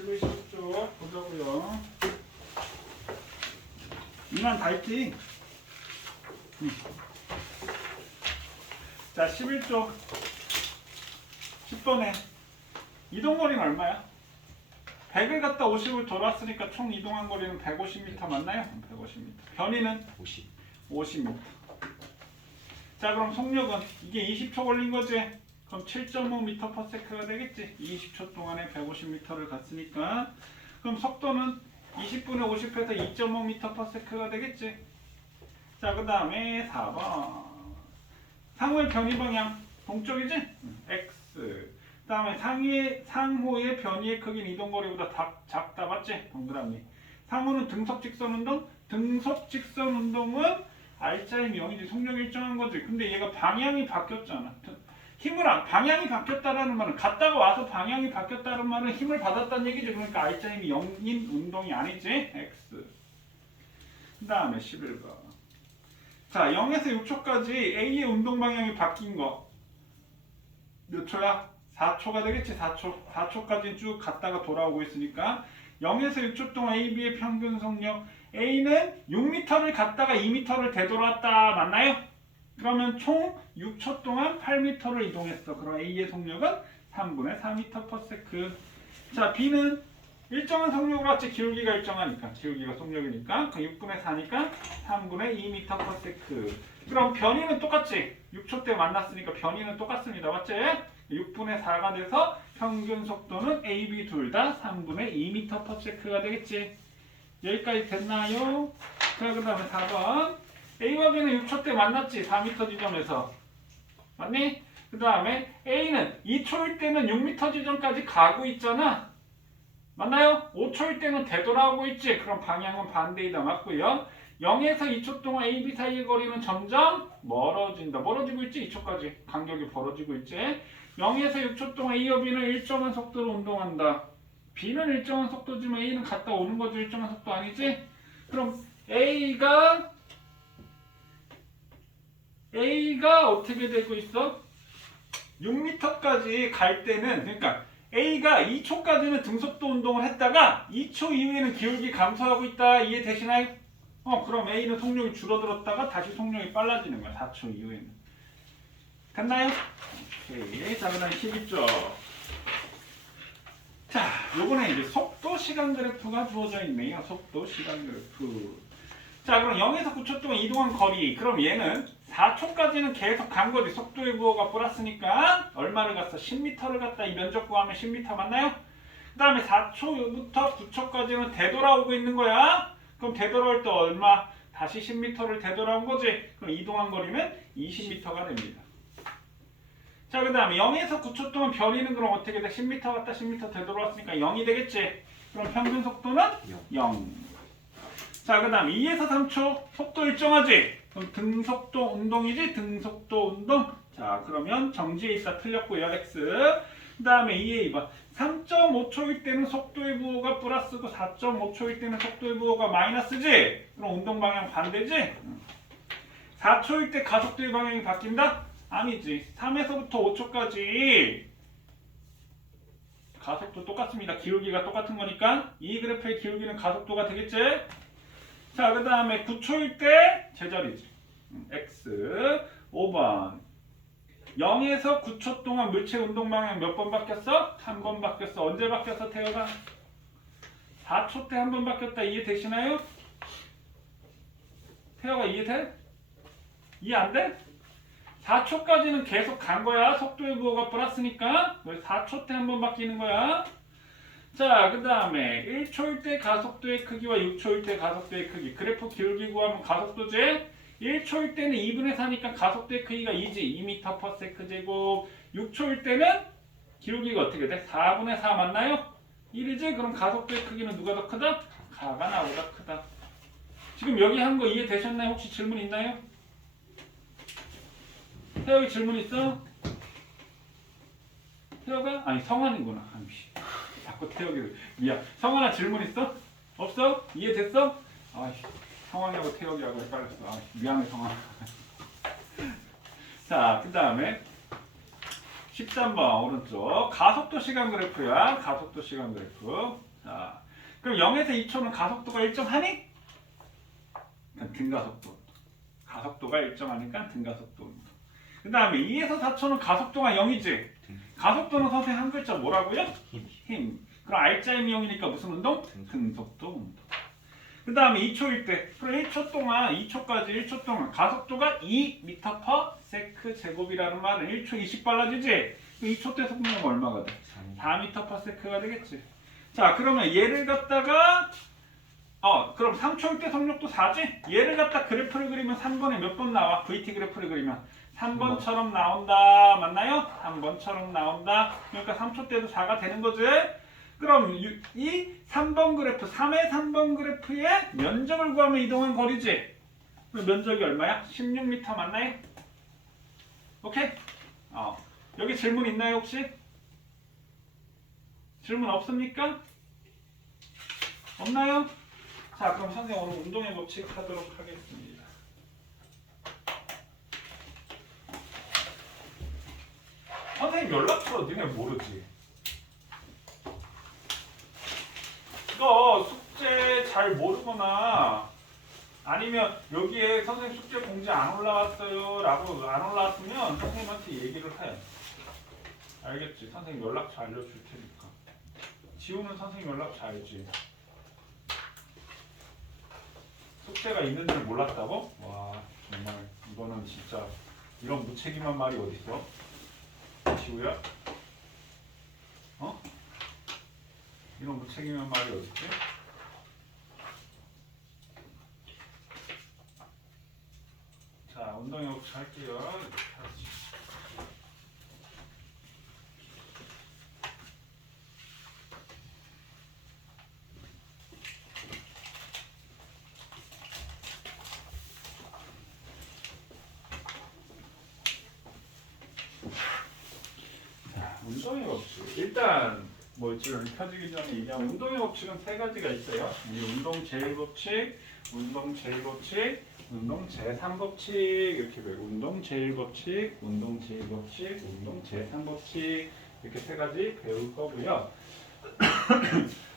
11쪽 보자고요. 이만 다 있지? 자, 11쪽 10번에 이동거리는 얼마야? 100을 갖다 50을 돌았으니까 총 이동한 거리는 150m 맞나요? 150m. 변이는 50m. 자, 그럼 속력은 이게 20초 걸린 거지? 그럼 7.5m/s가 되겠지? 20초 동안에 150m를 갔으니까. 그럼 속도는 20분에 50해서 2.5m/s가 되겠지? 자, 그 다음에 4번. 상호의 변이 방향 동쪽이지? X. 그 다음에 상호의 변이의 크기는 이동거리보다 작다. 맞지? 동그라미. 상호는 등속 직선 운동? 등속 직선 운동은 R자임 0이지. 속력이 일정한 거지. 근데 얘가 방향이 바뀌었잖아. 방향이 바뀌었다라는 말은 갔다가 와서 방향이 바뀌었다는 말은 힘을 받았다는 얘기지. 그러니까 R자임이 0인 운동이 아니지. X. 그 다음에 11번. 자, 0에서 6초까지 A의 운동 방향이 바뀐 거. 몇 초야? 4초가 되겠지. 4초까지 쭉 갔다가 돌아오고 있으니까 0에서 6초 동안 A, B의 평균 속력 A는 6m를 갔다가 2m를 되돌았다. 맞나요? 그러면 총 6초 동안 8m를 이동했어. 그럼 A의 속력은 3분의 4m/s. 자, B는 일정한 속력으로 같이 기울기가 일정하니까 기울기가 속력이니까 그 6분의 4니까 3분의 2m/s. 그럼 변이는 똑같지? 6초 때 만났으니까 변이는 똑같습니다. 맞지? 6분의 4가 돼서 평균 속도는 A, B 둘 다 3분의 2m/s가 되겠지. 여기까지 됐나요? 자, 그 다음에 4번. A와 B는 6초 때 만났지? 4m 지점에서. 맞니? 그 다음에 A는 2초일 때는 6m 지점까지 가고 있잖아. 맞나요? 5초일 때는 되돌아오고 있지. 그럼 방향은 반대이다. 맞고요. 0에서 2초 동안 A, B 사이의 거리는 점점 멀어진다. 멀어지고 있지? 2초까지. 간격이 벌어지고 있지? 0에서 6초 동안 A와 B는 일정한 속도로 운동한다. B는 일정한 속도지만 A는 갔다 오는 거지. 일정한 속도 아니지? 그럼 A가 어떻게 되고 있어? 6m까지 갈 때는, 그러니까 A가 2초까지는 등속도 운동을 했다가 2초 이후에는 기울기 감소하고 있다. 이해되시나요? 그럼 A는 속력이 줄어들었다가 다시 속력이 빨라지는 거야. 4초 이후에는. 됐나요? 오케이. 자, 그 다음에 12쪽. 자, 요번에 이제 속도 시간 그래프가 주어져 있네요. 속도 시간 그래프. 자, 그럼 0에서 9초 동안 이동한 거리. 그럼 얘는 4초까지는 계속 간 거지. 속도의 부호가 플러스니까 얼마를 갔어? 10m를 갔다. 이 면적 구하면 10m 맞나요? 그 다음에 4초부터 9초까지는 되돌아오고 있는 거야. 그럼 되돌아올 때 얼마? 다시 10m를 되돌아온 거지. 그럼 이동한 거리는 20m가 됩니다. 자, 그 다음에 0에서 9초 동안 변이는 그럼 어떻게 돼? 10m 갔다 10m 되돌아왔으니까 0이 되겠지. 그럼 평균 속도는 0. 자, 그 다음 2에서 3초 속도 일정하지? 그럼 등속도 운동이지? 등속도 운동. 자, 그러면 정지에 있다. 틀렸고요. X. 그 다음에 2에 2번. 3.5초일 때는 속도의 부호가 플러스고 4.5초일 때는 속도의 부호가 마이너스지? 그럼 운동 방향 반대지? 4초일 때 가속도의 방향이 바뀐다? 아니지. 3에서부터 5초까지 가속도 똑같습니다. 기울기가 똑같은 거니까 이 그래프의 기울기는 가속도가 되겠지? 자, 그 다음에 9초일 때 제자리지. X. 5번. 0에서 9초 동안 물체 운동 방향 몇 번 바뀌었어? 한 번 바뀌었어. 언제 바뀌었어, 태어가? 4초 때 한 번 바뀌었다. 이해되시나요? 태어가 이해돼? 이해 안 돼? 4초까지는 계속 간 거야. 속도의 부호가 플러스니까. 4초 때 한 번 바뀌는 거야. 자, 그 다음에 1초일 때 가속도의 크기와 6초일 때 가속도의 크기. 그래프 기울기 구하면 가속도제. 1초일 때는 2분의 4니까 가속도의 크기가 2지. 2m/s 제곱. 6초일 때는 기울기가 어떻게 돼? 4분의 4 맞나요? 1이지? 그럼 가속도의 크기는 누가 더 크다? 가가 나보다 크다. 지금 여기 한 거 이해되셨나요? 혹시 질문 있나요? 태혁이 질문 있어? 태혁아? 아니, 성환이구나. 자꾸 태혁이를. 미안. 성환아 질문 있어? 없어? 이해됐어? 성환이하고 태혁이하고 헷갈렸어. 미안해, 성환아. 자, 그 다음에 13번 오른쪽 가속도 시간 그래프야. 가속도 시간 그래프. 자, 그럼 0에서 2초는 가속도가 일정하니? 등가속도. 가속도가 일정하니까 등가속도. 그 다음에 2에서 4초는 가속도가 0이지? 가속도는 선생님 한 글자 뭐라고요? 힘. 그럼 R자임이 0이니까 무슨 운동? 등속도 운동. 그 다음에 2초일 때, 그럼 1초 동안, 2초까지 1초 동안 가속도가 2m/s 제곱이라는 말은 1초 20 빨라지지? 2초 때 속도가 얼마가 돼? 4m/s가 되겠지. 자, 그러면 얘를 갖다가 그럼 3초일 때 속력도 4지? 얘를 갖다 그래프를 그리면 3번에 몇 번 나와? VT 그래프를 그리면 3번처럼 나온다. 맞나요? 3번처럼 나온다. 그러니까 3초 때도 4가 되는 거지? 그럼 이 3번 그래프, 3의 3번 그래프의 면적을 구하면 이동한 거리지? 그럼 면적이 얼마야? 16m 맞나요? 오케이? 여기 질문 있나요 혹시? 질문 없습니까? 없나요? 자, 그럼 선생님 오늘 운동의 법칙 하도록 하겠습니다. 선생님 연락처 니네 모르지? 이거 숙제 잘 모르거나 아니면 여기에 선생님 숙제 공지 안 올라왔어요 라고 안 올라왔으면 선생님한테 얘기를 해. 알겠지? 선생님 연락처 알려줄 테니까. 지우는 선생님 연락처 알지? 숙제가 있는 줄 몰랐다고? 와, 정말 이거는 진짜 이런 무책임한 말이 어딨어? 지우야? 이런 무책임한 말이 어딨지? 자, 운동의 법칙 할게요. 운동의 법칙. 일단 지금 펴지기 전에 얘기하면 운동의 법칙은 세 가지가 있어요. 운동 제일 법칙, 운동 제일 법칙, 운동 제3 법칙 이렇게 배우고 운동 제일 법칙, 운동 제일 법칙, 운동 제3 법칙 이렇게 세 가지 배울 거고요.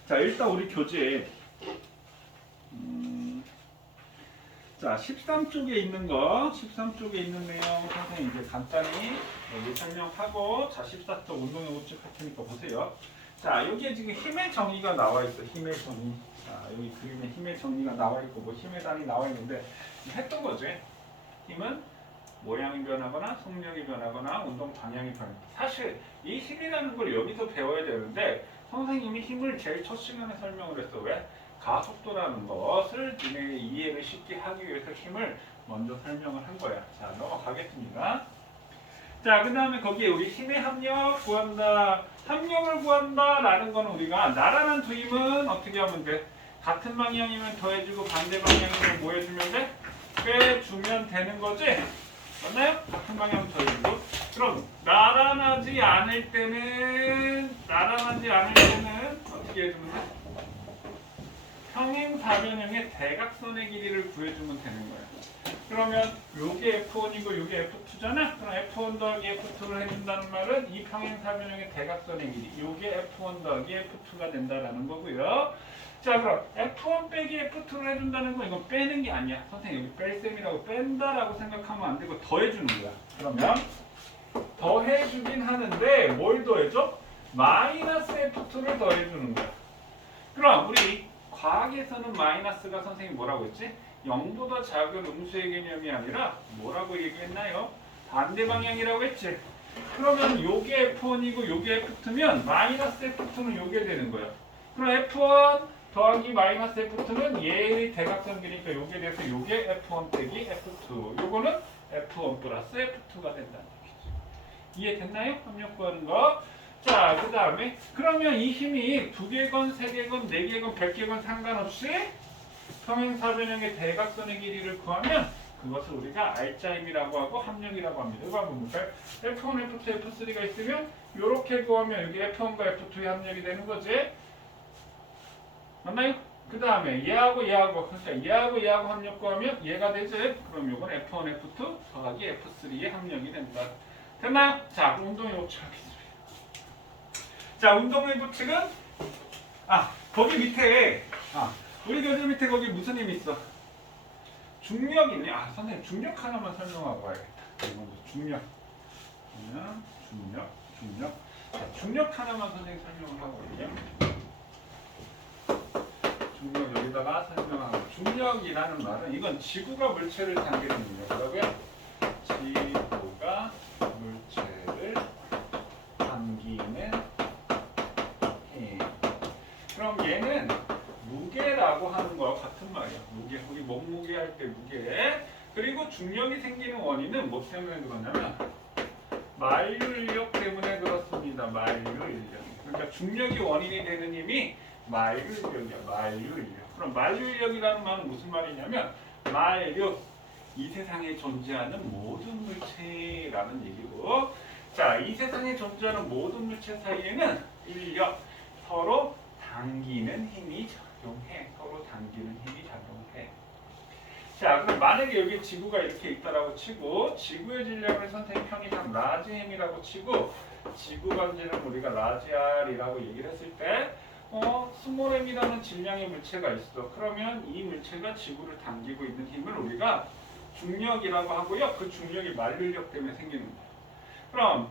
자, 일단 우리 교재 자, 13쪽에 있는 거, 13쪽에 있는 내용 선생님 이제 간단히 여기 설명하고 자, 14쪽 운동의 법칙 할 테니까 보세요. 자, 여기에 지금 힘의 정의가 나와 있어. 힘의 정의. 자, 여기 그림에 힘의 정의가 나와 있고 뭐 힘의 단이 나와 있는데 했던 거지. 힘은 모양이 변하거나 속력이 변하거나 운동 방향이 변한다. 사실 이 힘이라는 걸 여기서 배워야 되는데 선생님이 힘을 제일 첫 시간에 설명을 했어. 왜? 가속도라는 것을 니네 이해를 쉽게 하기 위해서 힘을 먼저 설명을 한 거야. 자, 넘어가겠습니다. 자, 그 다음에 거기에 우리 힘의 합력 구한다. 합력을 구한다 라는 거는 우리가 나란한 두 힘은 어떻게 하면 돼? 같은 방향이면 더해주고 반대 방향이면 뭐 해주면 돼? 빼주면 되는 거지? 맞나요? 같은 방향은 더해주고. 그럼 나란하지 않을 때는 어떻게 해주면 돼? 평행사변형의 대각선의 길이를 구해주면 되는 거야. 그러면 요게 F1이고 요게 F2잖아? 그럼 F1 더하기 F2를 해준다는 말은 이 평행사변형의 대각선의 길이 요게 F1 더하기 F2가 된다라는 거고요. 자, 그럼 F1 빼기 F2를 해준다는 건 이건 빼는 게 아니야. 선생님 여기 뺄셈이라고 뺀다라고 생각하면 안 되고 더해주는 거야. 그러면 더해주긴 하는데 뭘 더해줘? 마이너스 F2를 더해주는 거야. 그럼 우리 과학에서는 마이너스가 선생님 뭐라고 했지? 0보다 작은 음수의 개념이 아니라 뭐라고 얘기했나요? 반대 방향이라고 했지? 그러면 요게 F1이고 요게 F2면 마이너스 F2는 요게 되는 거야. 그럼 F1 더하기 마이너스 F2는 얘의 대각선 길이니까 요게 돼서 요게 F1 빼기 F2 요거는 F1 플러스 F2가 된다는 얘기죠. 이해됐나요? 합력 구하는 거. 자, 그 다음에 그러면 이 힘이 2개건, 3개건, 4개건, 100개건 상관없이 평행사변형의 대각선의 길이를 구하면 그것을 우리가 R자임이라고 하고 합력이라고 합니다. 이거 한번 볼까요? F1, F2, F3가 있으면 이렇게 구하면 여기 F1과 F2의 합력이 되는 거지. 맞나요? 그 다음에 얘하고 그러니까 얘하고 합력 구하면 얘가 되지. 그럼 이건 F1, F2 더하기 F3의 합력이 된다. 됐나요? 자, 그럼 운동의 법칙 하겠습니다. 자, 운동의 법칙은 거기 밑에 우리 교재 밑에 거기 무슨 힘이 있어? 중력이네. 선생님 중력 하나만 설명하고 가야겠다. 중력. 중력 하나만 선생님 설명을 하거든요. 중력 여기다가 설명하고, 중력이라는 말은 이건 지구가 물체를 당기는 능력이라고요. 지구가 물체를 당기는 힘. 그럼 얘는 무게라고 하는 거와 같은 말이야. 무게, 우리 몸무게 할 때 무게. 그리고 중력이 생기는 원인은 뭐 때문에 그러냐면 만류인력 때문에 그렇습니다. 만류인력. 그러니까 중력이 원인이 되는 힘이 만류인력이야. 만류인력. 그럼 만류인력이라는 말은 무슨 말이냐면 만류, 이 세상에 존재하는 모든 물체라는 얘기고, 자, 이 세상에 존재하는 모든 물체 사이에는 인력, 서로 당기는 힘이 작용해. 서로 당기는 힘이 작용해. 자, 그럼 만약에 여기 지구가 이렇게 있다라고 치고, 지구의 질량을 선생님 편의상 라지 m이라고 치고, 지구 반지는 우리가 라지 r이라고 얘기를 했을 때, 스몰 m이라는 질량의 물체가 있어. 그러면 이 물체가 지구를 당기고 있는 힘을 우리가 중력이라고 하고요. 그 중력이 만류인력 때문에 생기는 거예요. 그럼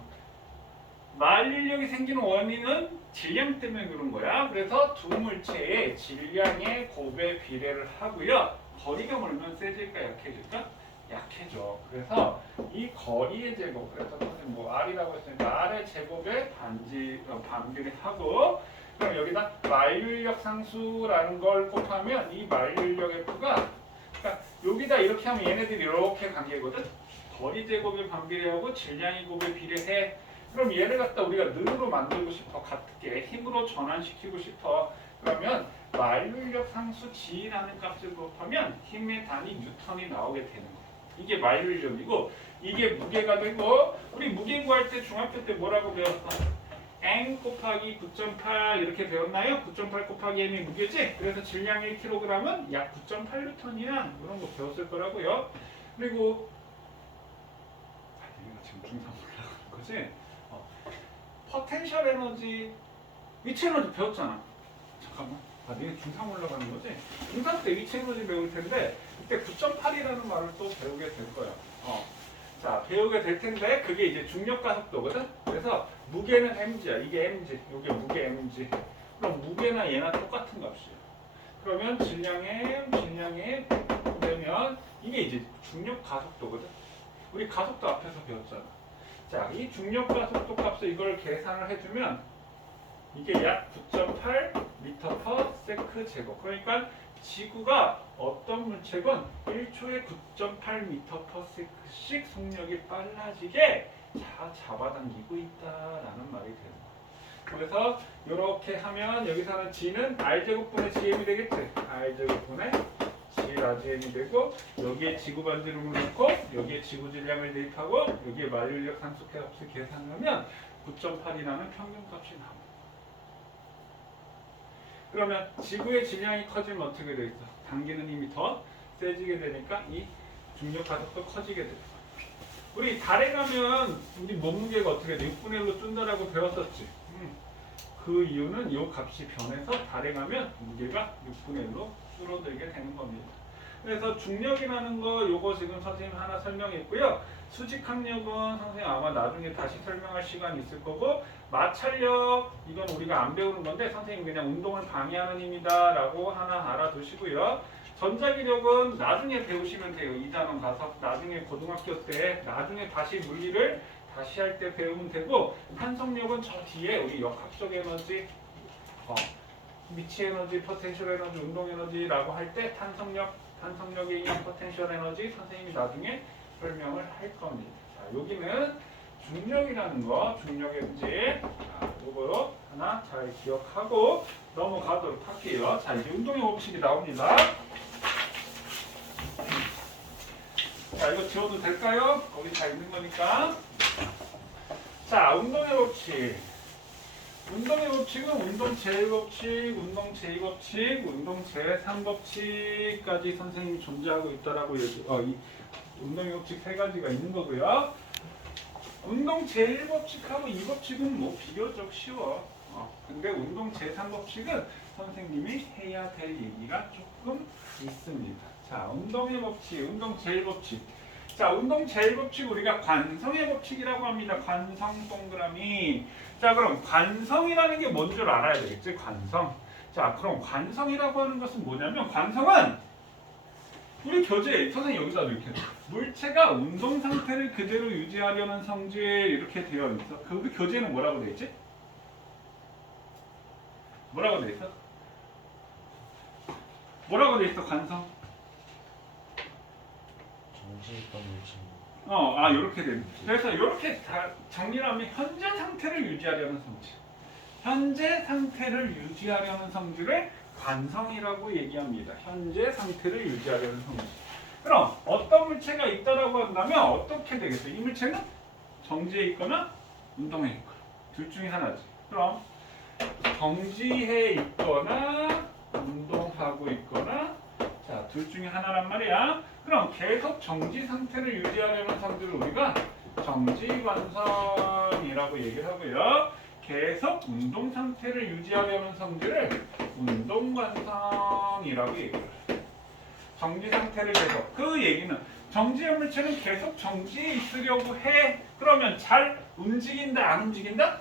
만류인력이 생기는 원인은 질량 때문에 그런 거야. 그래서 두 물체의 질량의 곱의 비례를 하고요. 거리가 멀면 세질까 약해질까? 약해져. 그래서 이 거리의 제곱, 그래서 선생님 뭐 r이라고 했으니까 r의 제곱에 반비례 하고, 그럼 여기다 만류인력 상수라는 걸 곱하면 이 만류인력 F가, 그러니까 여기다 이렇게 하면 얘네들이 이렇게 관계거든. 거리 제곱에 반비례하고 질량의 곱에 비례해. 그럼 얘를 갖다 우리가 능으로 만들고 싶어. 같게 힘으로 전환시키고 싶어. 그러면 만류인력 상수 G라는 값을 곱하면 힘의 단위 뉴턴이 나오게 되는 거예요. 이게 만류인력이고, 이게 무게가 되고, 우리 무게 구할 때 중학교 때 뭐라고 배웠어? n 곱하기 9.8 이렇게 배웠나요? 9.8 곱하기 m이 무게지? 그래서 질량 1kg은 약 9.8N이야. 이런 거 배웠을 거라고요. 그리고 얘가 지금 중3 올라가는 거지? 포텐셜 에너지, 위치 에너지 배웠잖아. 잠깐만. 니네 중3 올라가는 거지? 중3 때 위치 에너지 배울 텐데 그때 9.8이라는 말을 또 배우게 될 거야. 자, 배우게 될 텐데 그게 이제 중력 가속도거든? 그래서 무게는 mg야. 이게 mg, 이게 무게 mg. 그럼 무게나 얘나 똑같은 값이야. 그러면 질량에 되면 이게 이제 중력 가속도거든? 우리 가속도 앞에서 배웠잖아. 자, 이 중력 가속도 값을 이걸 계산을 해주면 이게 약 9.8 m/s 제곱. 그러니까 지구가 어떤 물체건 1초에 9.8 m/s씩 속력이 빨라지게 잡아당기고 있다라는 말이 되는 거예요. 그래서 이렇게 하면 여기서는 G는 R제곱분의 GM이 되겠지. R제곱분의 G 라지 M이 되고, 여기에 지구 반지름을 넣고 여기에 지구 질량을 대입하고 여기에 만류인력 상수 값을 계산하면 9.8이라는 평균값이 나옵니다. 그러면 지구의 질량이 커지면 어떻게 돼 있어? 당기는 힘이 더 세지게 되니까 이 중력 가속도 커지게 돼. 우리 달에 가면 우리 몸무게가 어떻게 돼? 6분의 1로 준다라고 배웠었지. 그 이유는 이 값이 변해서 달에 가면 무게가 6분의 1로 줄어들게 되는 겁니다. 그래서 중력이라는 거 요거 지금 선생님 하나 설명했고요. 수직항력은 선생님 아마 나중에 다시 설명할 시간이 있을 거고, 마찰력 이건 우리가 안 배우는 건데 선생님 그냥 운동을 방해하는 힘이다 라고 하나 알아두시고요. 전자기력은 나중에 배우시면 돼요. 2단원 가서 나중에 고등학교 때 나중에 다시 물리를 다시 할 때 배우면 되고, 탄성력은 저 뒤에 우리 역학적 에너지, 미치 에너지, 포텐셜 에너지, 운동 에너지라고 할 때 탄성력에 의한 포텐셜 에너지 선생님이 나중에 설명을 할 겁니다. 자, 여기는 중력이라는 거, 중력의 문제. 자, 요거 하나 잘 기억하고 넘어가도록 할게요. 자, 이제 운동의 법칙이 나옵니다. 자, 이거 지워도 될까요? 거기 다 있는 거니까. 자, 운동의 법칙. 운동의 법칙은 운동 제1법칙, 운동 제2법칙, 운동 제3법칙까지 선생님이 존재하고 있다라고 이 운동의 법칙 세 가지가 있는 거고요. 운동 제1법칙하고 2법칙은 뭐 비교적 쉬워. 근데 운동 제3법칙은 선생님이 해야 될 얘기가 조금 있습니다. 자, 운동의 법칙, 운동 제1법칙. 자, 운동 제1법칙 우리가 관성의 법칙이라고 합니다. 관성 동그라미. 자, 그럼 관성이라는 게 뭔 줄 알아야 되겠지? 관성. 자, 그럼 관성이라고 하는 것은 뭐냐면 관성은 우리 교재 선생님 여기다 이렇게 물체가 운동 상태를 그대로 유지하려는 성질 이렇게 되어 있어. 그 우리 교재에는 뭐라고 되어 있지? 뭐라고 되어 있어? 뭐라고 되어 있어 관성? 정지했던 물질. 이렇게 됩니다. 그래서 이렇게 다 정리를 하면 현재 상태를 유지하려는 성질. 현재 상태를 유지하려는 성질을 관성이라고 얘기합니다. 현재 상태를 유지하려는 성질. 그럼 어떤 물체가 있다라고 한다면 어떻게 되겠어? 이 물체는 정지해 있거나 운동해 있거나 둘 중에 하나지. 그럼 정지해 있거나 운동하고 있거나 자, 둘 중에 하나란 말이야. 그럼 계속 정지 상태를 유지하려는 성질을 우리가 정지관성이라고 얘기를 하고요. 계속 운동 상태를 유지하려는 성질을 운동관성이라고 얘기를 해요. 정지 상태를 계속. 그 얘기는 정지의 물체는 계속 정지에 있으려고 해. 그러면 잘 움직인다, 안 움직인다?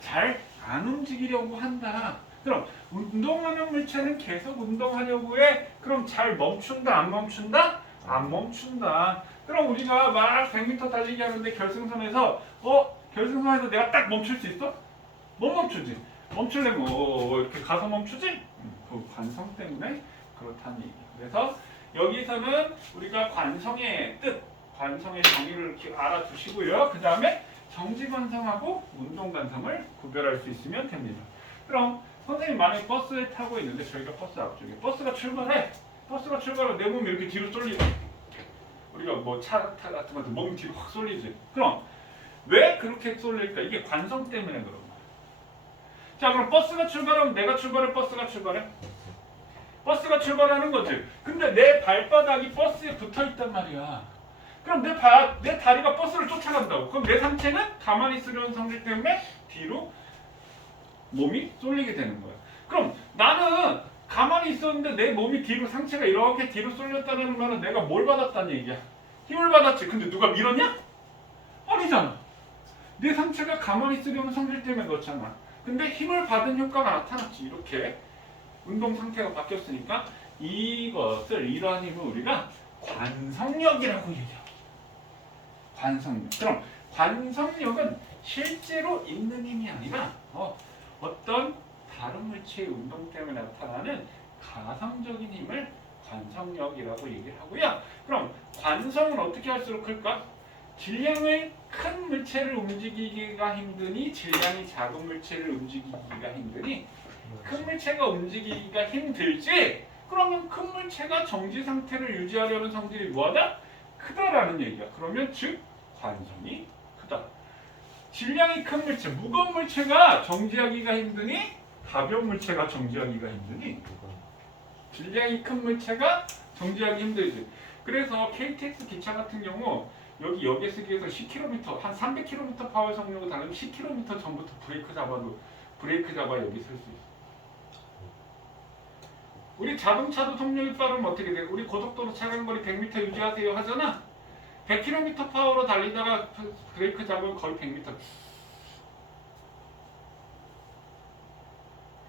잘 안 움직이려고 한다. 그럼 운동하는 물체는 계속 운동하려고 해. 그럼 잘 멈춘다, 안 멈춘다? 안 멈춘다. 그럼 우리가 막 100m 달리기 하는데 결승선에서 결승선에서 내가 딱 멈출 수 있어? 못 멈추지. 멈추려면 이렇게 가서 멈추지? 그 관성 때문에 그렇다는 얘기. 그래서 여기서는 우리가 관성의 뜻, 관성의 정의를 알아두시고요. 그 다음에 정지관성하고 운동관성을 구별할 수 있으면 됩니다. 그럼 선생님 만약에 버스에 타고 있는데 저희가 버스 앞쪽에 버스가 출발해. 버스가 출발하면 내 몸이 이렇게 뒤로 쏠리지. 우리가 뭐 차 같은 거 몸이 뒤로 확 쏠리지. 그럼 왜 그렇게 쏠릴까? 이게 관성 때문에 그런 거야. 자, 그럼 버스가 출발하면 내가 출발해, 버스가 출발해? 버스가 출발하는 거지. 근데 내 발바닥이 버스에 붙어 있단 말이야. 그럼 내 다리가 버스를 쫓아간다고. 그럼 내 상체는 가만히 있으려는 성질 때문에 뒤로 몸이 쏠리게 되는 거야. 그럼 나는 가만히 있었는데 내 몸이 뒤로 상체가 이렇게 뒤로 쏠렸다는 말은 내가 뭘 받았다는 얘기야? 힘을 받았지. 근데 누가 밀었냐? 아니잖아. 내 상체가 가만히 있으려는 성질 때문에 그렇잖아. 근데 힘을 받은 효과가 나타났지. 이렇게 운동 상태가 바뀌었으니까 이러한 힘을 우리가 관성력이라고 얘기해. 관성력. 그럼 관성력은 실제로 있는 힘이 아니라 어떤 다른 물체의 운동 때문에 나타나는 가상적인 힘을 관성력이라고 얘기를 하고요. 그럼 관성은 어떻게 할수록 클까? 질량의 큰 물체를 움직이기가 힘드니 질량이 작은 물체를 움직이기가 힘드니 큰 물체가 움직이기가 힘들지. 그러면 큰 물체가 정지 상태를 유지하려는 성질이 뭐하다? 크다라는 얘기야. 그러면 즉 관성이 크다. 질량이 큰 물체, 무거운 물체가 정지하기가 힘드니 가벼운 물체가 정지하기가 힘드니 질량이 큰 물체가 정지하기 힘들지. 그래서 KTX 기차 같은 경우 여기에 쓰기에서 10km, 한 300km 파워 성능을 달리면 10km 전부터 브레이크 잡아 여기 쓸 수 있어. 우리 자동차도 속력이 빠르면 어떻게 돼? 우리 고속도로 차간거리 100m 유지하세요 하잖아. 100km 파워로 달리다가 브레이크 잡으면 거의 100m.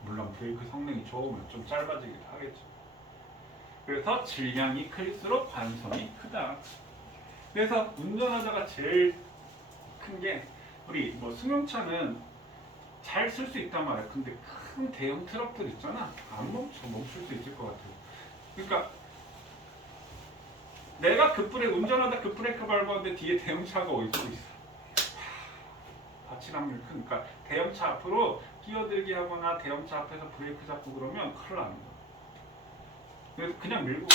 물론 브레이크 성능이 좋으면 좀 짧아지기도 하겠죠. 그래서 질량이 클수록 관성이 크다. 그래서 운전하다가 제일 큰 게 우리 뭐 승용차는 잘 쓸 수 있단 말이야. 근데 큰 대형 트럭들 있잖아. 안 멈출 수 있을 것 같아요. 그러니까 내가 운전하다 급브레이크 밟았는데 뒤에 대형차가 올 수 있어. 가치랑률 크니까 대형차 앞으로 끼어들게 하거나 대형차 앞에서 브레이크 잡고 그러면 큰일 납니다. 그래서 그냥 밀고.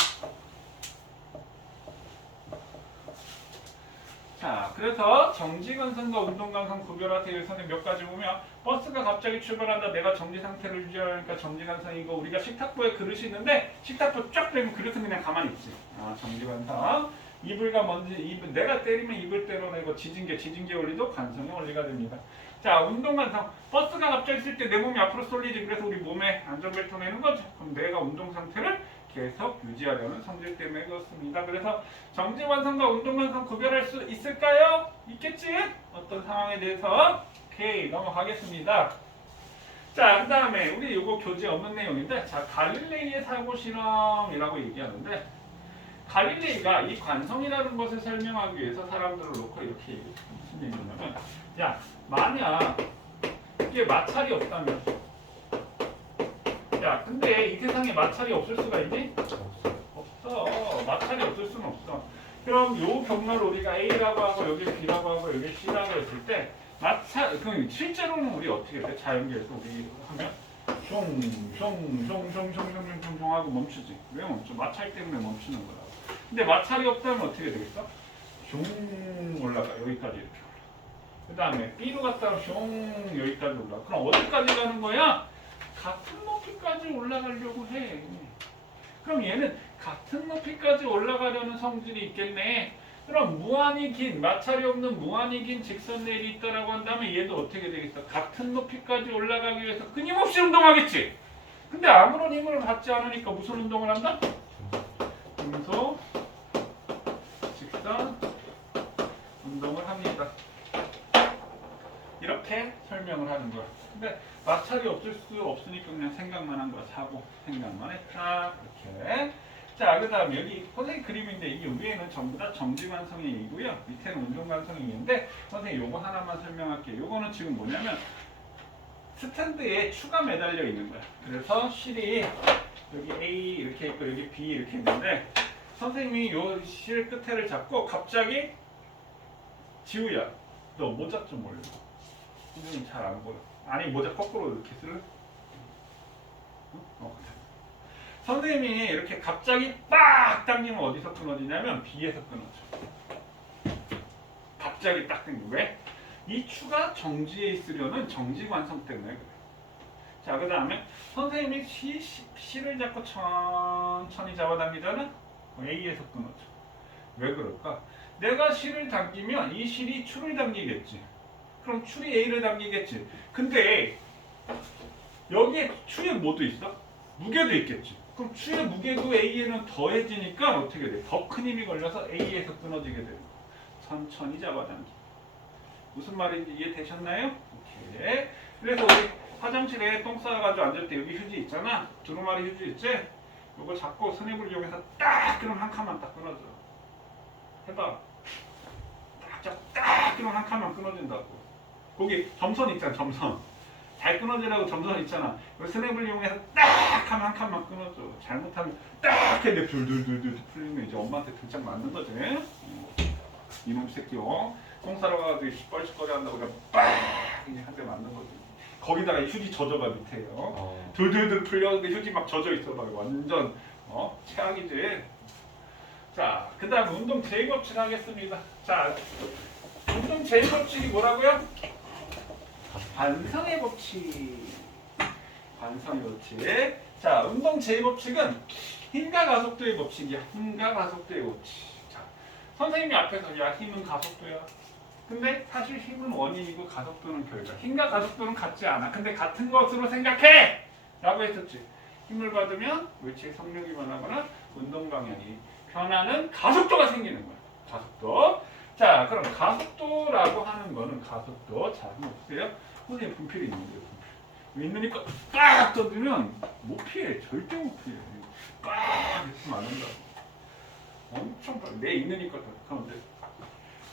자, 그래서 정지관성과 운동관성 구별하세요. 선생님 몇 가지 보면 버스가 갑자기 출발한다. 내가 정지 상태를 유지하니까 정지관성이고 우리가 식탁보에 그릇이 있는데 식탁보 쫙 빼면 그릇은 그냥 가만히 있지. 정지관성. 이불과 먼지, 이불, 내가 때리면 이불 때려내고 지진계 원리도 관성의 원리가 됩니다. 자, 운동 관성. 버스가 갑자기 있을 때 내 몸이 앞으로 쏠리지. 그래서 우리 몸에 안전벨트 매는 거죠. 그럼 내가 운동 상태를 계속 유지하려는 성질 때문에 그렇습니다. 그래서 정지 관성과 운동 관성 구별할 수 있을까요? 있겠지? 어떤 상황에 대해서. 오케이, 넘어가겠습니다. 자, 그 다음에 우리 이거 교재 없는 내용인데, 자, 갈릴레이의 사고 실험이라고 얘기하는데, 갈릴레이가 이 관성이라는 것을 설명하기 위해서 사람들을 놓고 이렇게 얘기해요. 무슨 얘기냐면, 야, 만약 이게 마찰이 없다면, 야, 근데 이 세상에 마찰이 없을 수가 있니? 없어. 마찰이 없을 수는 없어. 그럼 요 경로를 우리가 A라고 하고 여기 B라고 하고 여기 C라고 했을 때 마찰, 그럼 실제로는 우리 어떻게 돼? 자연계에서 우리 하면 숑 하고 멈추지. 왜 멈춰? 마찰 때문에 멈추는 거라고. 근데 마찰이 없다면 어떻게 되겠어? 숑 올라가. 여기까지 이렇게 올라가. 그 다음에 B로 갔다가 숑 여기까지 올라가. 그럼 어디까지 가는 거야? 같은 높이까지 올라가려고 해. 그럼 얘는 같은 높이까지 올라가려는 성질이 있겠네. 그럼 무한히 긴, 마찰이 없는 무한히 긴 직선 레일이 있다라고 한다면 얘도 어떻게 되겠어? 같은 높이까지 올라가기 위해서 끊임없이 운동하겠지. 근데 아무런 힘을 받지 않으니까 무슨 운동을 한다? 금속 직선 운동을 합니다. 이렇게 설명을 하는 거야. 근데 마찰이 없을 수 없으니까 그냥 생각만 한 거야. 사고 생각만 했다. 이렇게. 자, 그 다음에 여기 선생님 그림인데 이 위에는 전부 다 정지관성의 얘기고요. 밑에는 운동관성의 얘기인데 선생님 요거 하나만 설명할게요. 요거는 지금 뭐냐면 스탠드에 추가 매달려 있는 거야. 그래서 실이 여기 A 이렇게 있고 여기 B 이렇게 있는데 선생님이 요 실 끝에를 잡고 갑자기 지우야 너 모자 좀 올려. 선생님 잘 안 보여. 아니 모자 거꾸로 이렇게 쓸래? 선생님이 이렇게 갑자기 빡 당기면 어디서 끊어지냐면 B에서 끊어져. 갑자기 딱 당기고. 왜? 이 추가 정지에 있으려는 정지관성 때문에 그래. 자, 그 다음에 선생님이 C를 잡고 천천히 잡아당기잖아? A에서 끊어져. 왜 그럴까? 내가 C를 당기면 이 실이 추를 당기겠지. 그럼 추리 A를 당기겠지. 근데 여기에 추에 뭐도 있어? 무게도 있겠지. 그럼 추의 무게도 A에는 더해지니까 어떻게 돼? 더 큰 힘이 걸려서 A에서 끊어지게 되는 거. 천천히 잡아당기. 무슨 말인지 이해되셨나요? 오케이. 그래서 우리 화장실에 똥 싸가지고 앉을 때 여기 휴지 있잖아. 두루마리 휴지 있지? 이거 잡고 스냅을 이용해서 딱 그럼 한 칸만 딱 끊어져. 해봐. 딱 그럼 한 칸만 끊어진다고. 거기 점선 있잖아. 점선. 잘 끊어지라고 점선 있잖아. 스냅을 이용해서 딱 하면 한 칸만 끊어줘. 잘못하면 딱 했는데 둘 풀리면 이제 엄마한테 등짝 맞는 거지. 이놈 새끼요. 똥 싸러 가가지고 뻘짓거리 한다고 그냥 빡 이제 한 대 맞는 거지. 거기다가 휴지 젖어가 밑에요. 둘 풀렸는데 휴지 막 젖어 있어. 막 완전 최악이지. 자, 그 다음 운동 제일법칙 하겠습니다. 자, 운동 제일법칙이 뭐라고요? 관성의 법칙. 관성의 법칙. 자, 운동 제 법칙은 힘과 가속도의 법칙이야. 힘과 가속도의 법칙. 자, 선생님이 앞에서 야 힘은 가속도야. 근데 사실 힘은 원인이고 가속도는 결과. 힘과 가속도는 같지 않아. 근데 같은 것으로 생각해! 라고 했었지. 힘을 받으면 물체의 속력이 변하거나 운동 방향이 변하는 가속도가 생기는 거야. 가속도. 자, 그럼 가속도라고 하는 거는 가속도. 자, 한번 보세요. 선생님 분필이 있는데요. 분필. 있으니까 빡 던지면 못 피해. 절대 못 피해. 빡 했으면 안 한다고. 엄청 빨리. 내 있으니까 그럼 돼.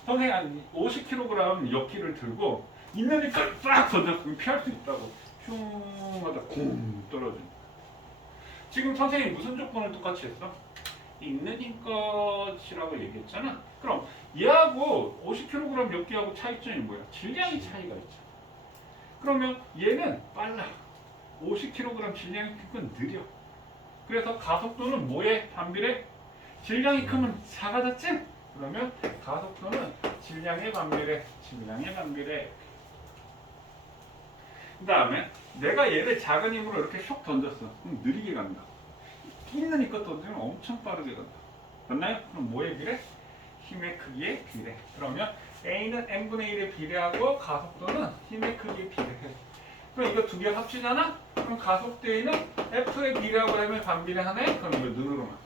선생님 한 50kg 역기를 들고 있으니까 빡 던졌으면 피할 수 있다고. 슝 하다 쿵 떨어진다. 지금 선생님이 무슨 조건을 똑같이 했어? 있는 힘껏이라고 얘기했잖아. 그럼 얘하고 50kg 역기하고 차이점이 뭐야? 질량이 차이가 있잖아. 그러면 얘는 빨라. 50kg 질량이 크면 느려. 그래서 가속도는 뭐에 반비례? 질량이 크면 작아졌지? 그러면 가속도는 질량에 반비례. 질량에 반비례. 그 다음에 내가 얘를 작은 힘으로 이렇게 슉 던졌어. 그럼 느리게 간다. 있는 힘껏 던지면 엄청 빠르게 간다. 맞나요? 그럼 뭐에 비례? 힘의 크기에 비례. 그러면 A는 n분의 1에 비례하고 가속도는 힘의 크기에 비례해. 그럼 이거 두 개 합치잖아? 그럼 가속도 A는 F에 비례하고 하면 반비례하네? 그럼 이거 눈으로만.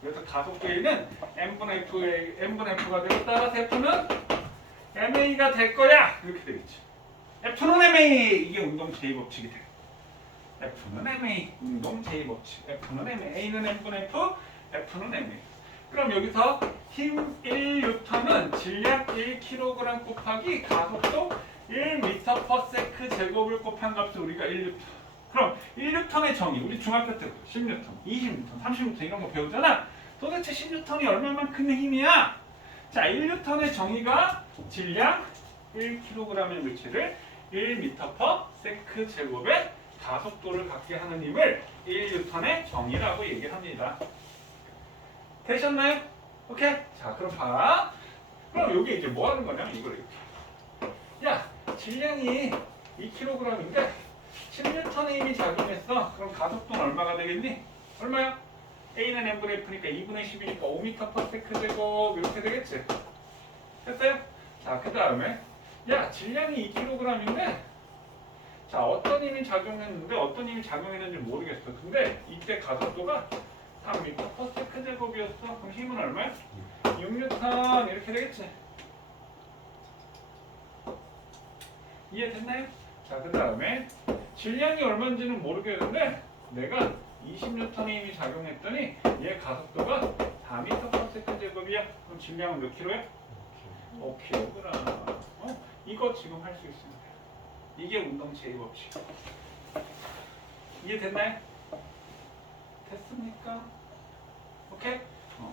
그래서 가속도 A는 n분의 F가 되고 따라서 F는 MA가 될 거야! 이렇게 되겠지. F는 MA! 이게 운동 제2법칙이 돼. F는 MA. 운동 제2법칙. F는 MA. A는 n분의 F, F는 MA. 그럼 여기서 힘 1N은 질량 1kg 곱하기 가속도 1m/s 제곱을 곱한 값을 우리가 1N. 그럼 1N의 정의, 우리 중학교 때 10N, 20N, 30N 이런 거 배우잖아. 도대체 10N이 얼마만큼의 힘이야? 자, 1N의 정의가 질량 1kg의 물체를 1m/s 제곱의 가속도를 갖게 하는 힘을 1N의 정의라고 얘기를 합니다. 되셨나요? 오케이? 자, 그럼 봐. 그럼 여기 이제 뭐 하는 거냐면 이걸 이렇게. 야, 질량이 2kg인데 10N의 힘이 작용했어. 그럼 가속도는 얼마가 되겠니? 얼마야? A는 n분의 F니까 2분의 10이니까 5m/s 제곱 이렇게 되겠지? 됐어요? 자, 그 다음에 야, 질량이 2kg인데 자, 어떤 힘이 작용했는데 어떤 힘이 작용했는지 모르겠어. 근데 이때 가속도가 3m/s 제곱이었어. 그럼 힘은 얼마야? 6N 이렇게 되겠지? 이해됐나요? 자, 그 다음에 질량이 얼마인지는 모르겠는데 내가 20N의 힘이 작용했더니 얘 가속도가 4m/s 제곱이야. 그럼 질량은 몇 킬로야? 5kg. 이거 지금 할 수 있습니다. 이게 운동 제2법칙. 이해됐나요? 됐습니까? 오케이?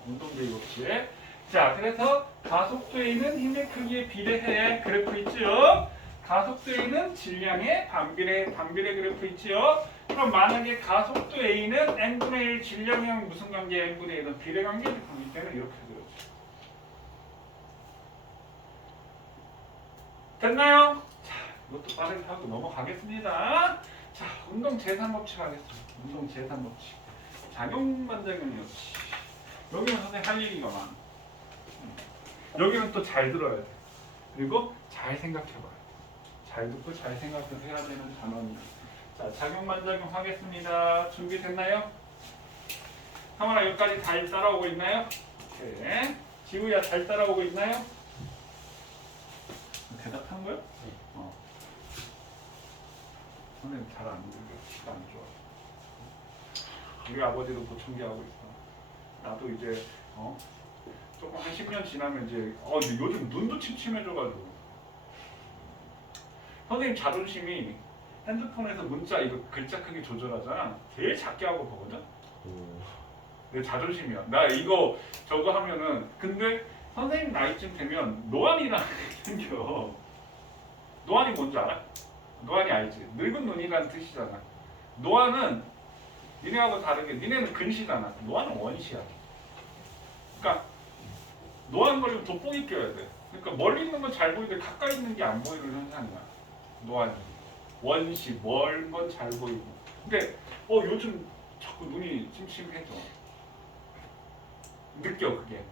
운동 제2법칙. 자, 그래서 가속도에는 힘의 크기에 비례해. 그래프 있죠? 가속도에는 질량의 반비례 그래프 있죠? 그럼 만약에 가속도 A는 n분의 1 질량이랑 무슨 관계? n분의 1은 비례 관계를 보기 때문에 이렇게 그려줘. 됐나요? 자, 이것도 빠르게 하고 넘어가겠습니다. 자, 운동 제3법칙 하겠습니다. 운동 제3법칙. 작용반작용 법칙. 여기는 선생님 할 얘기가 많아. 여기는 또 잘 들어야 돼. 그리고 잘 생각해봐야 돼. 잘 듣고 잘 생각해서 해야 되는 단원이야. 자, 작용반작용 하겠습니다. 준비됐나요? 형아라 여기까지 잘 따라오고 있나요? 오케이. 지우야 잘 따라오고 있나요? 대답한 거야? 선생님 잘 안 들려. 귀가 안 좋아. 우리 아버지도 보청기하고 있어. 나도 이제 조금 한 10년 지나면 이제 근데 요즘 눈도 침침해져가지고 선생님 자존심이 핸드폰에서 문자 이거 글자 크기 조절하잖아. 제일 작게 하고 보거든. 내 자존심이야. 나 이거 저거 하면은 근데 선생님 나이쯤 되면 노안이라는 게 생겨. 노안이 뭔지 알아? 노안이 알지? 늙은 눈이라는 뜻이잖아. 노안은 니네하고 다르게 니네는 근시잖아. 노안은 원시야. 그러니까 노안 걸리면 돋보기 껴야 돼. 그러니까 멀리 있는 건 잘 보이는데 가까이 있는 게 안 보이는 현상이야. 노안이. 원시, 멀은 건 잘 보이고. 근데 요즘 자꾸 눈이 침침해져. 느껴 그게.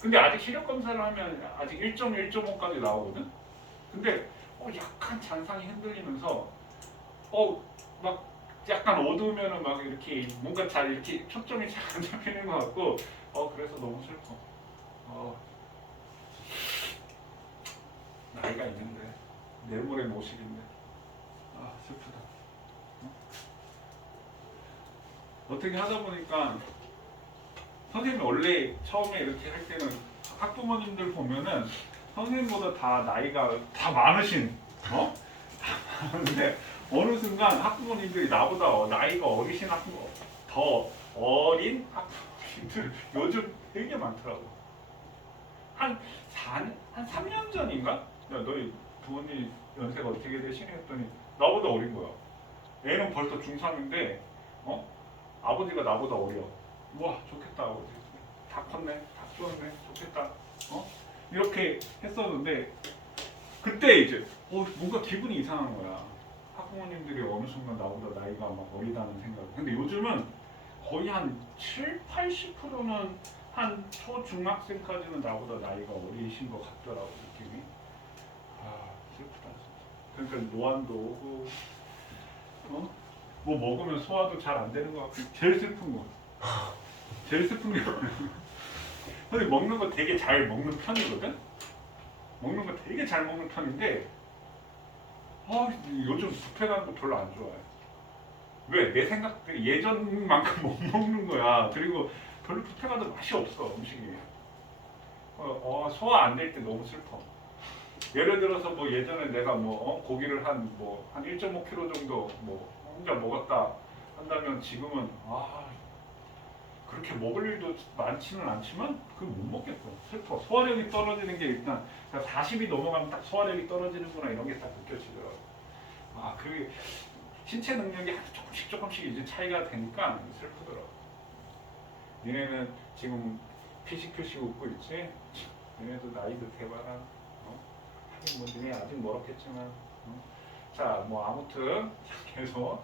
근데 아직 시력 검사를 하면 아직 1.1, 1.5까지 나오거든. 근데 약간 잔상이 흔들리면서 막 약간 어두우면은 막 이렇게 뭔가 잘 이렇게 초점이 잘 안 잡히는 것 같고 그래서 너무 슬퍼. 나이가 있는데 내일 모레 50인데 슬프다. 어떻게 하다 보니까 선생님이 원래 처음에 이렇게 할 때는 학부모님들 보면은 선생님보다 다 나이가 다 많으신 다 많은데 어느 순간 학부모님들이 나보다 나이가 어리신 학부모 더 어린 학부모님들 요즘 되게 많더라고. 한 3년 전인가? 야, 너희 부모님 연세가 어떻게 되시니? 했더니 나보다 어린 거야. 애는 벌써 중3인데 아버지가 나보다 어려. 와 좋겠다 아버지. 다 컸네. 다 키웠네. 좋겠다. 이렇게 했었는데 그때 이제 뭔가 기분이 이상한 거야. 학부모님들이 어느 순간 나보다 나이가 막 어리다는 생각. 근데 요즘은 거의 한 70, 80%는 한 초중학생까지는 나보다 나이가 어리신 것 같더라고 느낌이. 아 슬프다 진짜. 그러니까 노안도 오고 뭐 먹으면 소화도 잘 안 되는 것 같고 제일 슬픈 거. 제일 슬픈 게 근데 먹는 거 되게 잘 먹는 편이거든? 먹는 거 되게 잘 먹는 편인데 요즘 뷔페 가는 거 별로 안 좋아해. 왜? 내 생각대로 예전만큼 못 먹는 거야. 그리고 별로 뷔페 가도 맛이 없어 음식이. 소화 안 될 때 너무 슬퍼. 예를 들어서 뭐 예전에 내가 고기를 한 1.5kg 정도 혼자 먹었다 한다면 지금은 그렇게 먹을 일도 많지는 않지만 그걸 못 먹겠어. 슬퍼. 소화력이 떨어지는 게 일단 40이 넘어가면 딱 소화력이 떨어지는구나 이런 게 딱 느껴지더라고. 그 신체 능력이 조금씩 이제 차이가 되니까 슬프더라고. 니네는 지금 피식피식 웃고 있지? 니네도 나이도 대봐라. 하긴 뭐 니네 아직 멀었겠지만. 자, 아무튼 계속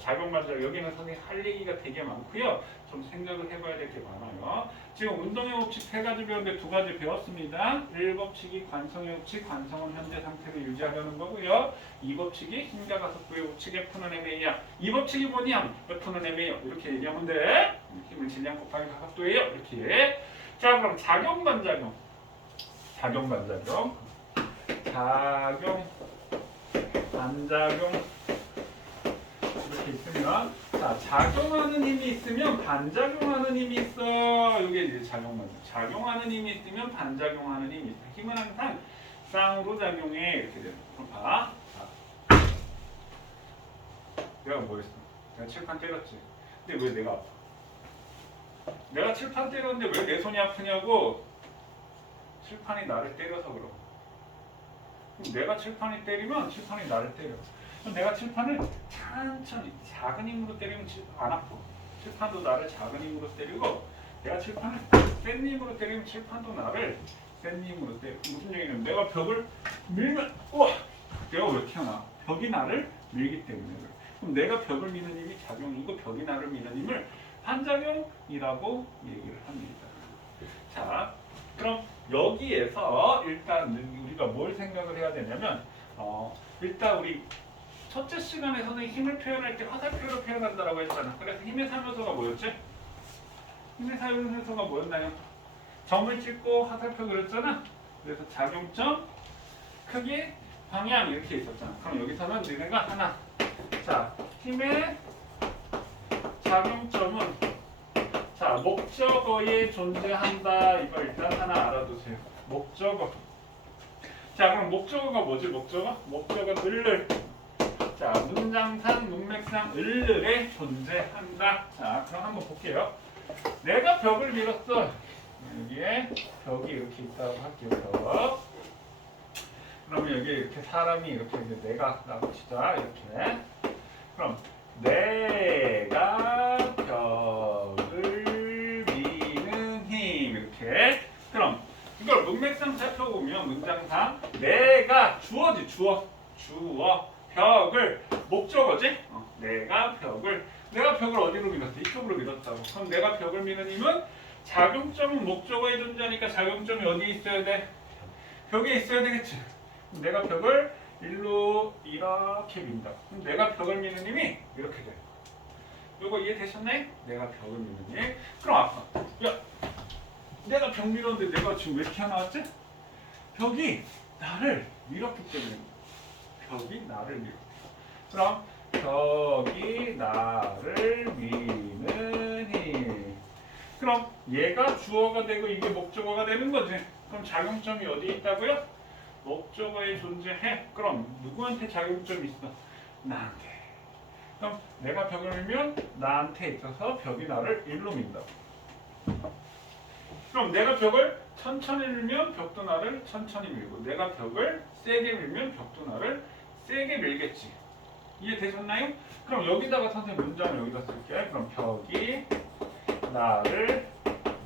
작용반작 여기는 선생님 할 얘기가 되게 많고요. 좀 생각을 해봐야 될 게 많아요. 지금 운동의 법칙 3가지 배웠는데 2가지 배웠습니다. 1법칙이 관성의 법칙, 관성은 현재 상태를 유지하려는 거고요. 2법칙이 힘과 가속부의 법칙 F는 Ma야. 2법칙이 뭐냐? F는 Ma요. 이렇게 얘기하면 돼. 힘은 질량 곱하기 가속도예요. 이렇게. 자, 그럼 작용반작용. 작용반작용. 작용, 반작용. 이렇게 있으면 작용하는 힘이 있으면 반작용하는 힘이 있어. 이게 이제 작용하는 힘이 있으면 반작용하는 힘이 있어. 힘은 항상 쌍으로 작용해. 이렇게 되는 거. 그럼 봐. 내가 뭐 했어? 내가 칠판 때렸지. 근데 왜 내가 아파? 내가 칠판 때렸는데 왜 내 손이 아프냐고? 칠판이 나를 때려서 그럼. 내가 칠판이 때리면 칠판이 나를 때려. 그럼 내가 칠판을 천천히 작은 힘으로 때리면 안 아파. 칠판도 나를 작은 힘으로 때리고 내가 칠판을 센 힘으로 때리면 칠판도 나를 센 힘으로 때려. 무슨 얘기냐면 내가 벽을 밀면 내가 왜 튀어나와? 벽이 나를 밀기 때문에 그래. 그럼 내가 벽을 미는 힘이 작용이고 벽이 나를 미는 힘을 반작용이라고 얘기를 합니다. 자, 그럼 여기에서 일단 우리가 뭘 생각을 해야 되냐면 일단 우리 첫째 시간에 선생님 힘을 표현할 때 화살표로 표현한다라고 했잖아. 그래서 힘의 삼요소가 뭐였지? 힘의 삼요소가 뭐였나요? 점을 찍고 화살표 그렸잖아. 그래서 작용점, 크기, 방향 이렇게 있었잖아. 그럼 여기서는 너네가 하나. 자, 힘의 작용점은 목적어에 존재한다. 이거 일단 하나 알아두세요. 목적어. 자, 그럼 목적어가 뭐지? 목적어 을을. 자, 문장상, 문맥상 을에 존재한다. 자, 그럼 한번 볼게요. 내가 벽을 밀었어. 여기에 벽이 이렇게 있다고 할게요. 벽. 그러면 여기 이렇게 사람이 이렇게 내가 라고 치자. 이렇게. 그럼 내가 벽을 미는 힘. 이렇게. 그럼 이걸 문맥상 살펴보면 문장상 내가 주어지. 주어. 벽을 목적어지? 내가 벽을 어디로 밀었어? 이쪽으로 밀었다고. 그럼 내가 벽을 미는 힘은 작용점은 목적어에 존재하니까 작용점이 어디에 있어야 돼? 벽에 있어야 되겠지. 그럼 내가 벽을 일로 이렇게 민다. 그럼 내가 벽을 미는 힘이 이렇게 돼. 이거 이해되셨나요? 내가 벽을 미는 힘. 그럼 아까 내가 벽 밀었는데 내가 지금 왜 이렇게 나왔지? 벽이 나를 밀었기 때문에. 벽이 나를 밀어. 그럼 벽이 나를 미는 힘. 그럼 얘가 주어가 되고 이게 목적어가 되는 거지. 그럼 작용점이 어디에 있다고요? 목적어에 존재해. 그럼 누구한테 작용점이 있어? 나한테. 그럼 내가 벽을 밀면 나한테 있어서 벽이 나를 일로 민다. 그럼 내가 벽을 천천히 밀면 벽도 나를 천천히 밀고 내가 벽을 세게 밀면 벽도 나를 세게 밀겠지. 이해되셨나요? 그럼 여기다가 선생님 문장을 여기다 쓸게. 그럼 벽이 나를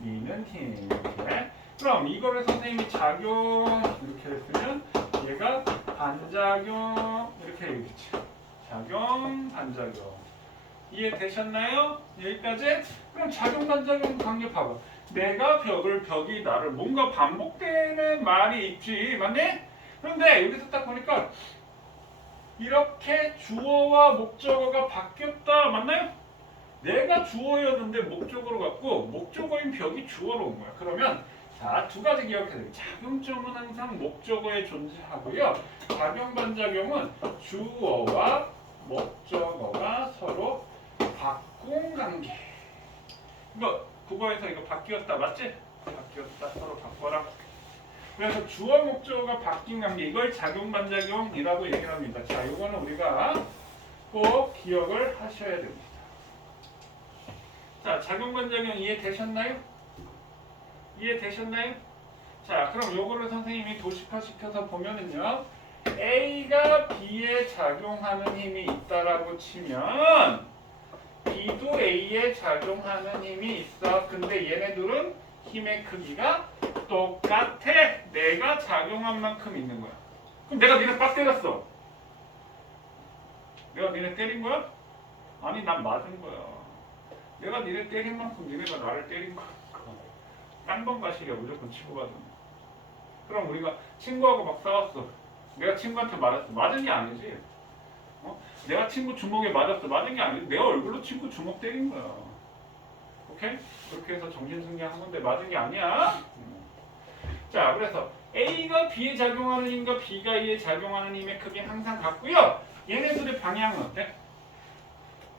미는 힘. 이렇게. 그럼 이거를 선생님이 작용 이렇게 했으면 얘가 반작용 이렇게 얘기했지. 작용, 반작용. 이해되셨나요? 여기까지? 그럼 작용, 반작용 관계 봐봐. 내가 벽이 나를 뭔가 반복되는 말이 있지, 맞니? 그런데 여기서 딱 보니까 이렇게 주어와 목적어가 바뀌었다, 맞나요? 내가 주어였는데 목적어로 갔고 목적어인 벽이 주어로 온 거야. 그러면 자, 두 가지 기억해야 돼요. 작용점은 항상 목적어에 존재하고요. 작용 반작용은 주어와 목적어가 서로 바꾼 관계. 이거 국어에서 이거 바뀌었다, 맞지? 바뀌었다, 서로 바꿔라. 그래서 주어 목적어가 바뀐 관계, 이걸 작용 반작용이라고 얘기를 합니다. 자, 이거는 우리가 꼭 기억을 하셔야 됩니다. 자, 작용 반작용 이해되셨나요? 이해되셨나요? 자, 그럼 요거를 선생님이 도식화시켜서 보면은요, A가 B에 작용하는 힘이 있다라고 치면 B도 A에 작용하는 힘이 있어. 근데 얘네들은 힘의 크기가 똑같아. 내가 작용한 만큼 있는 거야. 그럼 내가 니네 빡 때렸어. 내가 니네 때린 거야? 아니, 난 맞은 거야. 내가 니네 때린 만큼 니네가 나를 때린 거야. 딴번 가시려 무조건 치고받는. 그럼 우리가 친구하고 막 싸웠어. 내가 친구한테 맞았어. 맞은 게 아니지. 내가 친구 주먹에 맞았어. 맞은 게 아니지. 내가 얼굴로 친구 주먹 때린 거야. 오케이? 그렇게 해서 정신승리한 건데 맞은 게 아니야. 자, 그래서 A가 B에 작용하는 힘과 B가 E에 작용하는 힘의 크기는 항상 같고요. 얘네들의 방향은 어때?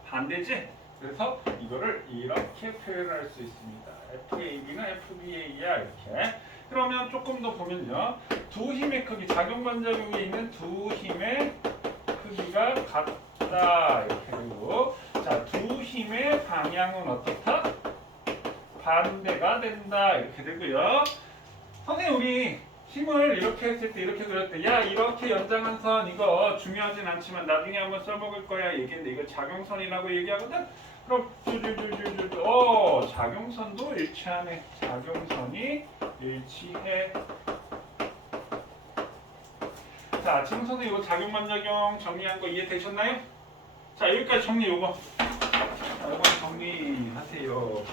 반대지? 그래서 이거를 이렇게 표현할 수 있습니다. FAB나 FBA야 이렇게. 그러면 조금 더 보면요. 두 힘의 크기, 작용 반작용에 있는 두 힘의 크기가 같다 이렇게 되고, 자, 두 힘의 방향은 어떻다? 반대가 된다 이렇게 되고요. 선생님, 우리 힘을 이렇게 했을 때 이렇게 그렸을 때, 야, 이렇게 연장한 선 이거 중요하진 않지만 나중에 한번 써먹을 거야 얘기했는데 이거 작용선이라고 얘기하거든. 그럼 작용선도 일치하네. 작용선이 일치해. 자, 지금 선생님 이거 작용 반작용 정리한 거 이해되셨나요? 자, 여기까지 정리 요거. 자, 요거 정리하세요.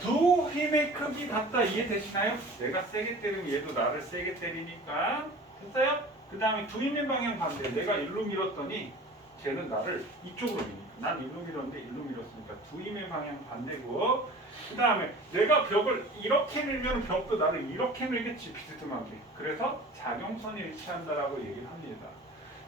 두 힘의 크기 같다 이해되시나요? 내가 세게 때리면 얘도 나를 세게 때리니까. 됐어요? 그 다음에 두 힘의 방향 반대. 내가 일로 밀었더니 쟤는 나를 이쪽으로 미니까. 난 일로 밀었는데 일로 밀었으니까 두 힘의 방향 반대고. 그 다음에 내가 벽을 이렇게 밀면 벽도 나를 이렇게 밀겠지, 비스듬하게. 그래서 작용선이 일치한다라고 얘기를 합니다.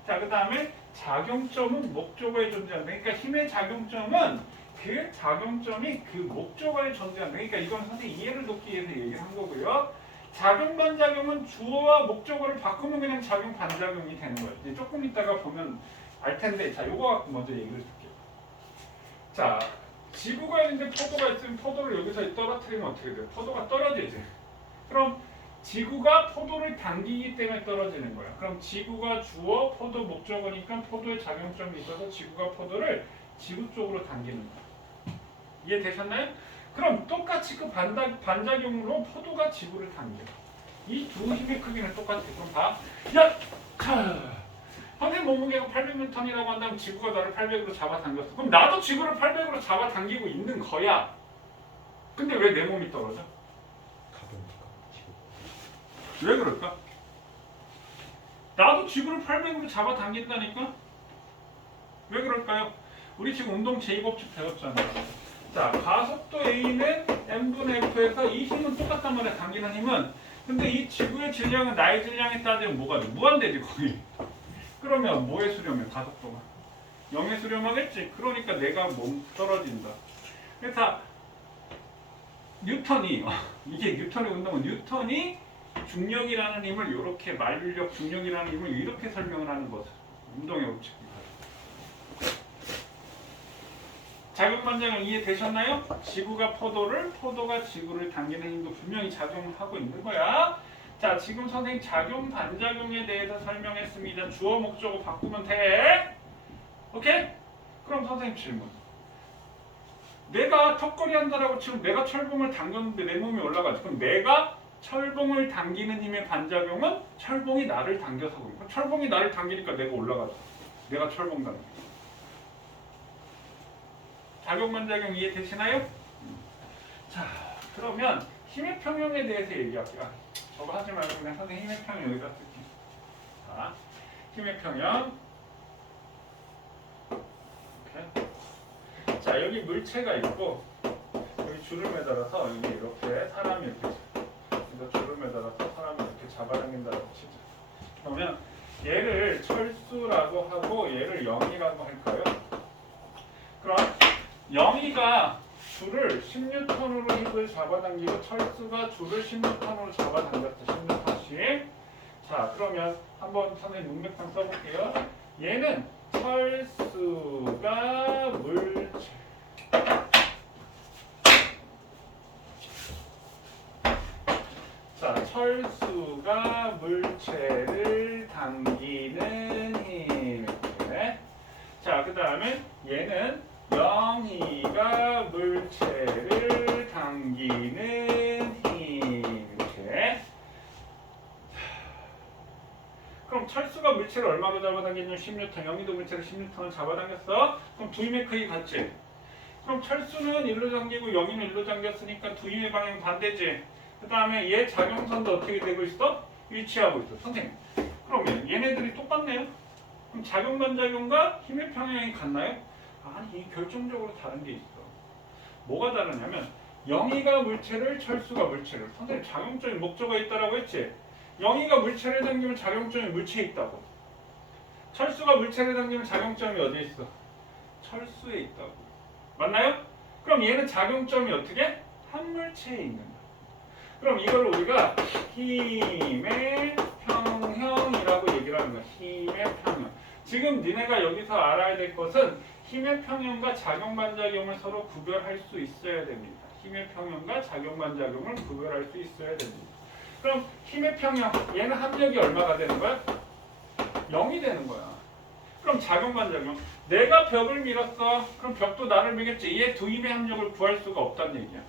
자, 그 다음에 작용점은 목적어에 존재한다. 그러니까 힘의 작용점은 그 작용점이 그 목적어에 존재한다. 그러니까 이건 선생님 이해를 돕기 위해서 얘기를 한 거고요. 작용 반작용은 주어와 목적어를 바꾸면 그냥 작용 반작용이 되는 거예요. 이제 조금 이따가 보면 알 텐데, 자, 요거 갖고 먼저 얘기를 할게요. 자, 지구가 있는데 포도가 있으면 포도를 여기서 떨어뜨리면 어떻게 돼요? 포도가 떨어지지. 그럼 지구가 포도를 당기기 때문에 떨어지는 거야. 그럼 지구가 주어, 포도 목적어니까 포도의 작용점이 있어서 지구가 포도를 지구 쪽으로 당기는 거야. 이해되셨나요? 그럼 똑같이 그 반작용으로 포도가 지구를 당겨. 이 두 힘의 크기는 똑같아. 그럼 봐. 야! 차! 선생님 몸무게가 800N이라고 한다면 지구가 나를 800으로 잡아당겼어. 그럼 나도 지구를 800으로 잡아당기고 있는 거야. 근데 왜 내 몸이 떨어져? 가벼우니까 지금. 왜 그럴까? 나도 지구를 800으로 잡아당긴다니까? 왜 그럴까요? 우리 지금 운동 제2법칙 배웠잖아. 자, 가속도 A는 m분의 F에서 이 힘은 똑같단 말이야, 당기는 힘은. 근데 이 지구의 질량은 나의 질량에 따지면 뭐가 돼? 무한대지, 거의. 그러면 뭐의 수렴이야, 가속도가? 0의 수렴하겠지. 그러니까 내가 몸 떨어진다. 그래서 뉴턴이, 이게 뉴턴의 운동은 뉴턴이 중력이라는 힘을 이렇게, 만류력 중력이라는 힘을 이렇게 설명을 하는 거죠. 운동의 법칙. 작용 반작용 이해되셨나요? 지구가 포도가 지구를 당기는 힘도 분명히 작용하고 있는 거야. 자, 지금 선생님 작용 반작용에 대해서 설명했습니다. 주어 목적어 바꾸면 돼. 오케이? 그럼 선생님 질문. 내가 턱걸이 한다라고 치면 내가 철봉을 당겼는데 내 몸이 올라가지. 그럼 내가 철봉을 당기는 힘의 반작용은 철봉이 나를 당겨서 그런 거야. 철봉이 나를 당기니까 내가 올라가지. 내가 철봉 당겨. 작용반작용 이해되시나요? 자, 그러면 힘의 평형에 대해서 얘기할게요. 저거 하지 말고 그냥 선생님 힘의 평형 여기다 쓸게요. 자, 힘의 평형. 이렇게. 자, 여기 물체가 있고 여기 줄을 매달아서 여기 이렇게 사람이 이렇게 그래서 줄을 매달아서 사람이 이렇게 잡아당긴다고 치죠. 그러면 얘를 철수라고 하고 얘를 영이라고 할까요? 그럼 영이가 줄을 10N으로 힘을 잡아당기고 철수가 줄을 10N으로 잡아당겼죠. 10N씩. 자, 그러면 한번 선생님 문맥상 써볼게요. 얘는 철수가 물체. 자, 철수가 물체를 당기는 힘. 이렇게. 자, 그 다음에 얘는 영희가 물체를 당기는 힘. 이렇게. 그럼 철수가 물체를 얼마로 잡아당겼냐면 10N, 영희도 물체를 10N을 잡아당겼어. 그럼 두 힘의 크기 같지? 그럼 철수는 1로 당기고 영희는 1로 당겼으니까 두 힘의 방향 반대지? 그 다음에 얘 작용선도 어떻게 되고 있어? 위치하고 있어. 선생님, 그러면 얘네들이 똑같네요? 그럼 작용반작용과 힘의 평형이 같나요? 아니, 결정적으로 다른 게 있어. 뭐가 다르냐면 영희가 물체를, 철수가 물체를. 선생님, 작용점이 목적어에 있다라고 했지? 영희가 물체를 당기면 작용점이 물체에 있다고. 철수가 물체를 당기면 작용점이 어디에 있어? 철수에 있다고. 맞나요? 그럼 얘는 작용점이 어떻게? 한 물체에 있는 거야. 그럼 이걸 우리가 힘의 평형이라고 얘기를 하는 거야. 힘의 평형. 지금 니네가 여기서 알아야 될 것은 힘의 평형과 작용반작용을 서로 구별할 수 있어야 됩니다. 힘의 평형과 작용반작용을 구별할 수 있어야 됩니다. 그럼 힘의 평형, 얘는 합력이 얼마가 되는 거야? 0이 되는 거야. 그럼 작용반작용, 내가 벽을 밀었어. 그럼 벽도 나를 밀겠지. 얘 두 힘의 합력을 구할 수가 없다는 얘기야.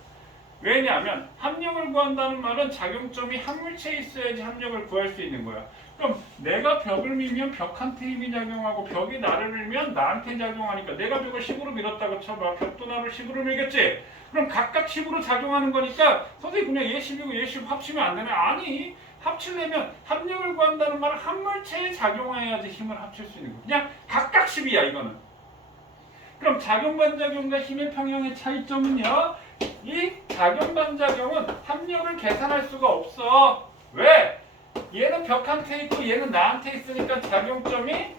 왜냐하면 합력을 구한다는 말은 작용점이 한 물체에 있어야지 합력을 구할 수 있는 거야. 그럼 내가 벽을 밀면 벽한테 힘이 작용하고 벽이 나를 밀면 나한테 작용하니까 내가 벽을 10으로 밀었다고 쳐봐. 벽도 나를 10으로 밀겠지? 그럼 각각 10으로 작용하는 거니까 선생님 그냥 얘 10이고 얘 10 합치면 안 되나? 아니, 합치려면 합력을 구한다는 말은 한 물체에 작용해야지 힘을 합칠 수 있는 거야. 그냥 각각 10이야 이거는. 그럼 작용반작용과 힘의 평형의 차이점은요, 이 작용반작용은 합력을 계산할 수가 없어. 왜? 얘는 벽한테 있고 얘는 나한테 있으니까 작용점이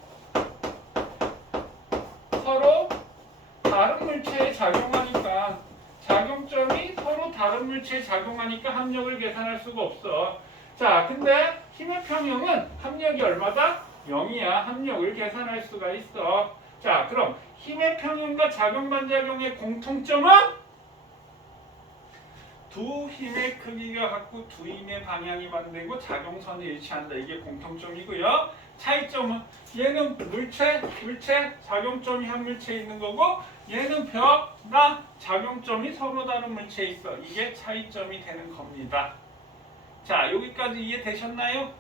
서로 다른 물체에 작용하니까 합력을 계산할 수가 없어. 자, 근데 힘의 평형은 합력이 얼마다? 0이야. 합력을 계산할 수가 있어. 자, 그럼 힘의 평형과 작용반작용의 공통점은? 두 힘의 크기가 같고 두 힘의 방향이 반대고 작용선이 일치한다. 이게 공통점이고요. 차이점은 얘는 물체, 작용점이 한 물체에 있는 거고 얘는 벽,나 작용점이 서로 다른 물체에 있어. 이게 차이점이 되는 겁니다. 자, 여기까지 이해되셨나요?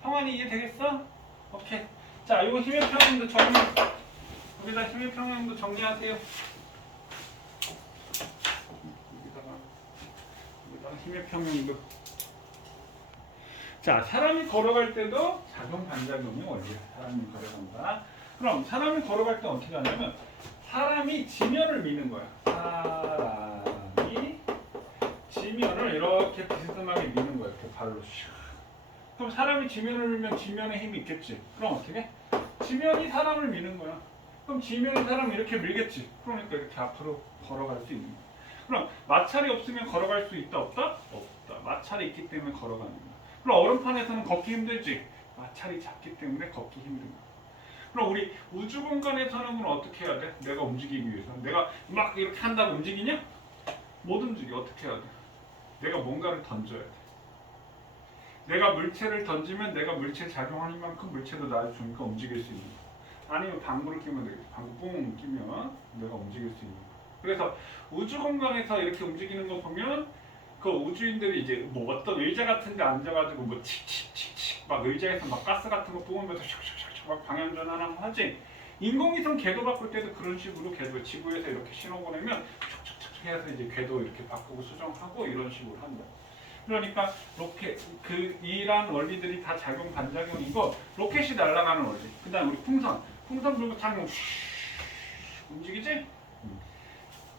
형환이 이해되겠어? 오케이. 자, 이거 힘의 평형도 정리. 여기다 힘의 평형도 정리하세요. 힘의 평형도. 자, 사람이 걸어갈 때도 작용 반작용이 원리야. 사람이 걸어간다. 그럼 사람이 걸어갈 때 어떻게 하냐면 사람이 지면을 미는 거야. 사람이 지면을 이렇게 비스듬하게 미는 거야. 이렇게 발로 슉. 그럼 사람이 지면을 밀면 지면에 힘이 있겠지. 그럼 어떻게? 지면이 사람을 미는 거야. 그럼 지면이 사람을 이렇게 밀겠지. 그러니까 이렇게 앞으로 걸어갈 수 있는 거야. 그럼 마찰이 없으면 걸어갈 수 있다 없다? 없다. 마찰이 있기 때문에 걸어가는 거야. 그럼 얼음판에서는 걷기 힘들지? 마찰이 작기 때문에 걷기 힘든 거야. 그럼 우리 우주 공간에서는 그럼 어떻게 해야 돼? 내가 움직이기 위해서. 내가 막 이렇게 한다고 움직이냐? 못 움직여. 어떻게 해야 돼? 내가 뭔가를 던져야 돼. 내가 물체를 던지면 내가 물체에 작용하는 만큼 물체도 나를 주니까 움직일 수 있는 거야. 아니면 방구를 끼면 되겠지. 방구 뿡 끼면 내가 움직일 수 있는 거야. 그래서 우주 공간에서 이렇게 움직이는 거 보면 그 우주인들이 이제 뭐 어떤 의자 같은 데 앉아가지고 뭐 칙칙칙칙 막 의자에서 막 가스 같은 거 뿜으면서 샥샥샥 막 방향 전환하고 하지. 인공위성 궤도 바꿀 때도 그런 식으로 궤도 지구에서 이렇게 신호 보내면 촉촉촉 해서 이제 궤도 이렇게 바꾸고 수정하고 이런 식으로 한다. 그러니까 로켓 이란 원리들이 다 작용 반작용이고 로켓이 날아가는 원리. 그다음 우리 풍선 불고 타면 움직이지?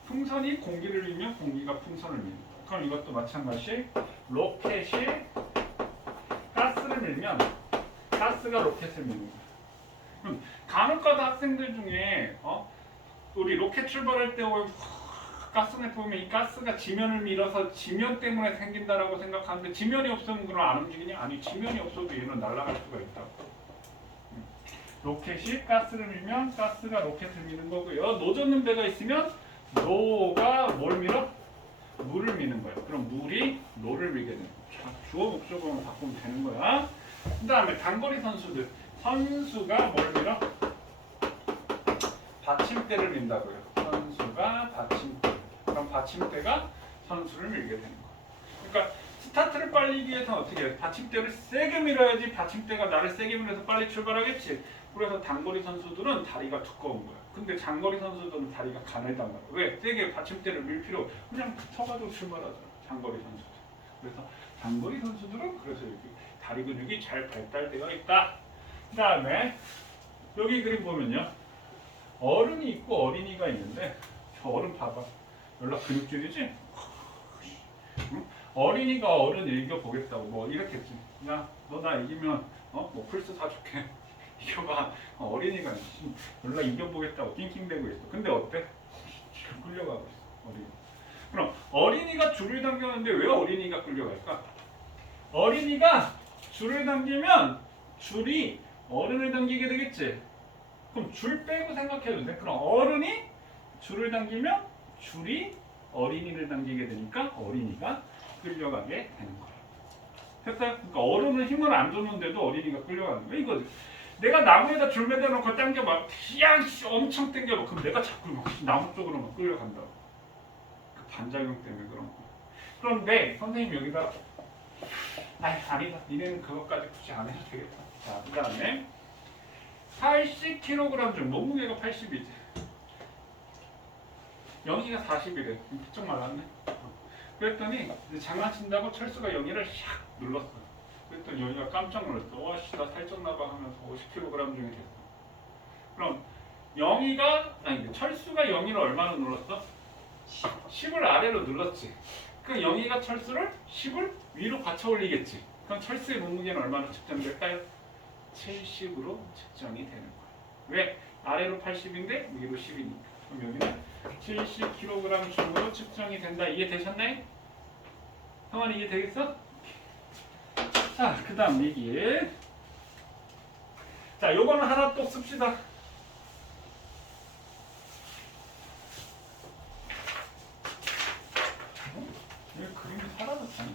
풍선이 공기를 밀면 공기가 풍선을 밀는다. 그럼 이것도 마찬가지. 로켓이 가스를 밀면 가스가 로켓을 미는 거야. 그럼 간혹가다 학생들 중에 우리 로켓 출발할 때 가스net 보면 이 가스가 지면을 밀어서 지면 때문에 생긴다라고 생각하는데 지면이 없으면 그럼 안 움직이냐? 아니 지면이 없어도 얘는 날아갈 수가 있다. 로켓이 가스를 밀면 가스가 로켓을 미는 거고요. 노 젓는 배가 있으면 노가 뭘 밀어? 물을 미는 거예요. 그럼 물이 노를 밀게 되는 거야. 주어 목적어만 바꾸면 되는 거야. 그 다음에 단거리 선수들. 선수가 뭘 밀어? 받침대를 민다고요. 선수가 받침대. 그럼 받침대가 선수를 밀게 되는 거야. 그러니까 스타트를 빨리 하기 위해서는 어떻게 해요? 받침대를 세게 밀어야지 받침대가 나를 세게 밀어서 빨리 출발하겠지. 그래서 단거리 선수들은 다리가 두꺼운 거야. 근데 장거리 선수들은 다리가 가늘단 말이야. 왜? 세게 받침대를 밀 필요 그냥 붙어가지고 출발하잖아. 장거리 선수들. 그래서 장거리 선수들은 그래서 여기 다리 근육이 잘 발달되어 있다. 그 다음에 여기 그림 보면요. 어른이 있고 어린이가 있는데 저 어른 봐봐. 연락 근육질이지? 응? 어린이가 어른 이겨보겠다고 뭐 이랬겠지. 야, 너 나 이기면 뭐 플스 사줄게. 이겨봐. 어린이가 연락 이겨보겠다고 낑낑대고 있어. 근데 어때? 끌려가고 있어. 어린이. 그럼 어린이가 줄을 당겼는데 왜 어린이가 끌려갈까? 어린이가 줄을 당기면 줄이 어른을 당기게 되겠지. 그럼 줄 빼고 생각해도 돼. 그럼 어른이 줄을 당기면 줄이 어린이를 당기게 되니까 어린이가 끌려가게 되는 거야. 됐어요? 그러니까 어른은 힘을 안 줬는데도 어린이가 끌려가는 거야. 이거지. 내가 나무에다 줄 매달아놓고 당겨 막 엄청 당겨봐. 그럼 내가 자꾸 막 나무 쪽으로 막 끌려간다. 그 반작용 때문에 그런 거. 그런데 선생님 여기다 아니다. 니네는 그것까지 굳이 안 해도 되겠다. 자, 그 다음에 80kg 중 몸무게가 80이지. 영희가 40이래. 부쩍 말랐네. 그랬더니 장난친다고 철수가 영희를 샥 눌렀어. 그랬더니 영희가 깜짝 놀랐어. 와씨 나 살쪘나봐 하면서 50kg 중에 됐어. 그럼 철수가 영희를 얼마나 눌렀어? 10을 아래로 눌렀지. 그 영희가 철수를 10을 위로 받쳐 올리겠지. 그럼 철수의 몸무게는 얼마나 측정될까요? 70으로 측정이 되는 거야. 왜? 아래로 80인데 위로 10이니까. 그럼 여기는 70kg 중으로 측정이 된다. 이해되셨나요? 형아는 이해되겠어? 자, 그 다음 얘기. 자, 요거는 하나 또 씁시다. 여기 그림이 사라졌잖아.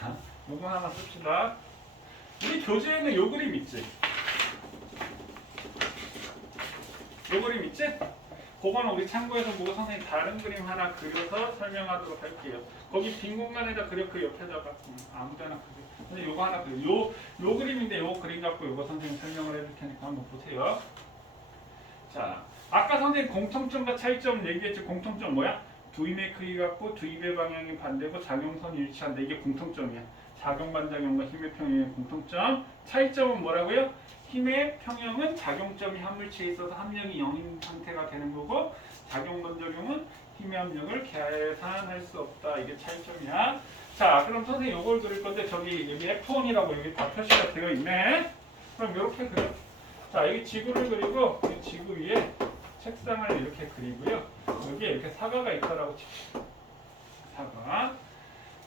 자, 요거 하나 씁시다. 우리 교재에는 요 그림 있지? 요 그림 있지? 그거는 우리 참고해서 보고 선생님 다른 그림 하나 그려서 설명하도록 할게요. 거기 빈 공간에다 그려 그 옆에다가 아무데나 그려. 근데 요거 하나 그려. 요 그림인데 요 그림 갖고 요거 선생님 설명을 해줄 테니까 한번 보세요. 자, 아까 선생님 공통점과 차이점 얘기했죠. 공통점 뭐야? 두입의 크기 같고 두입의 방향이 반대고 작용선이 일치한다. 이게 공통점이야. 작용 반작용과 힘의 평형의 공통점. 차이점은 뭐라고요? 힘의 평형은 작용점이 한 물체에 있어서 합력이 0인 상태가 되는 거고 작용 반작용은 힘의 합력을 계산할 수 없다. 이게 차이점이야. 자, 그럼 선생님 이걸 그릴 건데 여기 F1이라고 여기 다 표시가 되어 있네. 그럼 이렇게 그려. 자, 여기 지구를 그리고 이 지구 위에 책상을 이렇게 그리고요. 여기에 이렇게 사과가 있다라고 칩시다. 사과.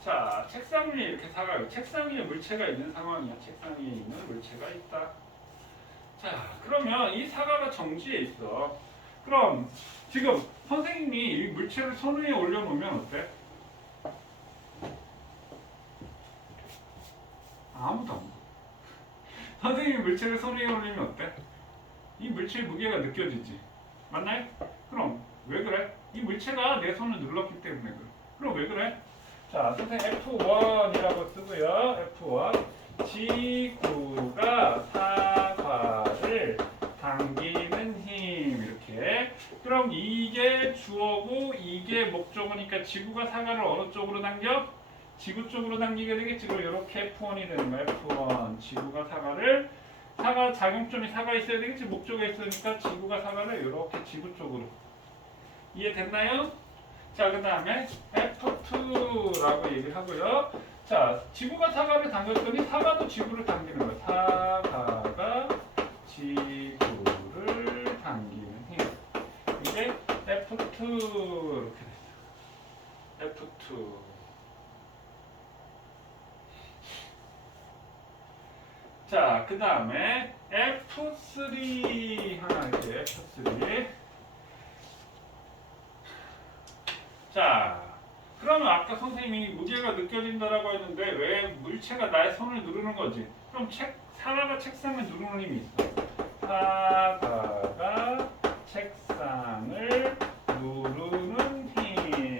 자, 책상 위에 이렇게 사과. 책상 위에 물체가 있는 상황이야. 책상 위에 있는 물체가 있다. 자, 그러면 이 사과가 정지해 있어. 그럼 지금 선생님이 이 물체를 손 위에 올려놓으면 어때? 아무도 안 봐. 선생님이 물체를 손 위에 올리면 어때? 이 물체의 무게가 느껴지지. 맞나요? 그럼 왜 그래? 이 물체가 내 손을 눌렀기 때문에 그래. 그럼 왜 그래? 자, 선생님 F1이라고 쓰고요. F1. 지구가 사과를 그럼 이게 주어고 이게 목적어니까 지구가 사과를 어느 쪽으로 당겨? 지구 쪽으로 당기게 되겠지. 그럼 이렇게 F1이 되는 거야. F1 지구가 사과를 사과 작용점이 사과 있어야 되겠지. 목적에 있으니까 지구가 사과를 이렇게 지구 쪽으로. 이해됐나요? 자, 그 다음에 F2라고 얘기를 하고요. 자, 지구가 사과를 당겼더니 사과도 지구를 당기는 거야. 사과가 지구를 당기는 힘. 이게 F2 이렇게 됐어. F2. 자, 그 다음에 F3 하나 이렇게 F3. 자, 그러면 아까 선생님이 무게가 느껴진다라고 했는데 왜 물체가 나의 손을 누르는 거지? 그럼 사과가 책상을 누르는 힘이 있어. 사과가 책상을 누르는 힘.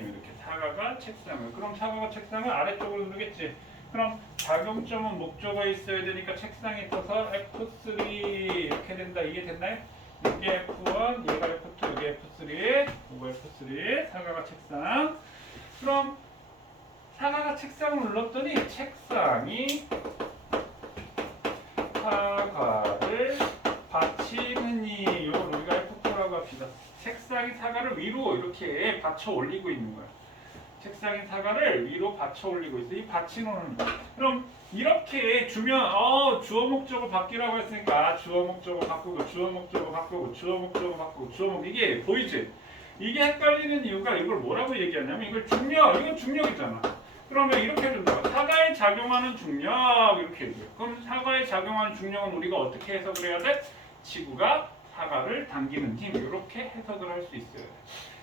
이렇게 사과가 책상을. 그럼 사과가 책상을 아래쪽으로 누르겠지. 그럼 작용점은 목적어에 있어야 되니까 책상에 있어서 F3 이렇게 된다. 이해됐나요? 이게 F1, 얘가 F2, 이게 F3, 이거 F3, 사과가 책상. 그럼 사과가 책상을 눌렀더니 책상이 사과를 받치느니 이걸 우리가 F4라고 합시다. 책상이 사과를 위로 이렇게 받쳐 올리고 있는 거야. 책상이 사과를 위로 받쳐 올리고 있어. 이 받치노는. 그럼 이렇게 주면 주어 목적어 바뀌라고 했으니까 주어 목적어 바꾸고 주어 목적어 바꾸고 주어 목적어 바꾸고 주어 목 이게 보이지? 이게 헷갈리는 이유가 이걸 뭐라고 얘기하냐면 이걸 중력, 이건 중력이잖아. 그러면 이렇게 해준다. 사과에 작용하는 중력 이렇게 해줘요. 그럼 사과에 작용하는 중력은 우리가 어떻게 해석을 해야 돼? 지구가 사과를 당기는 힘 이렇게 해석을 할 수 있어요.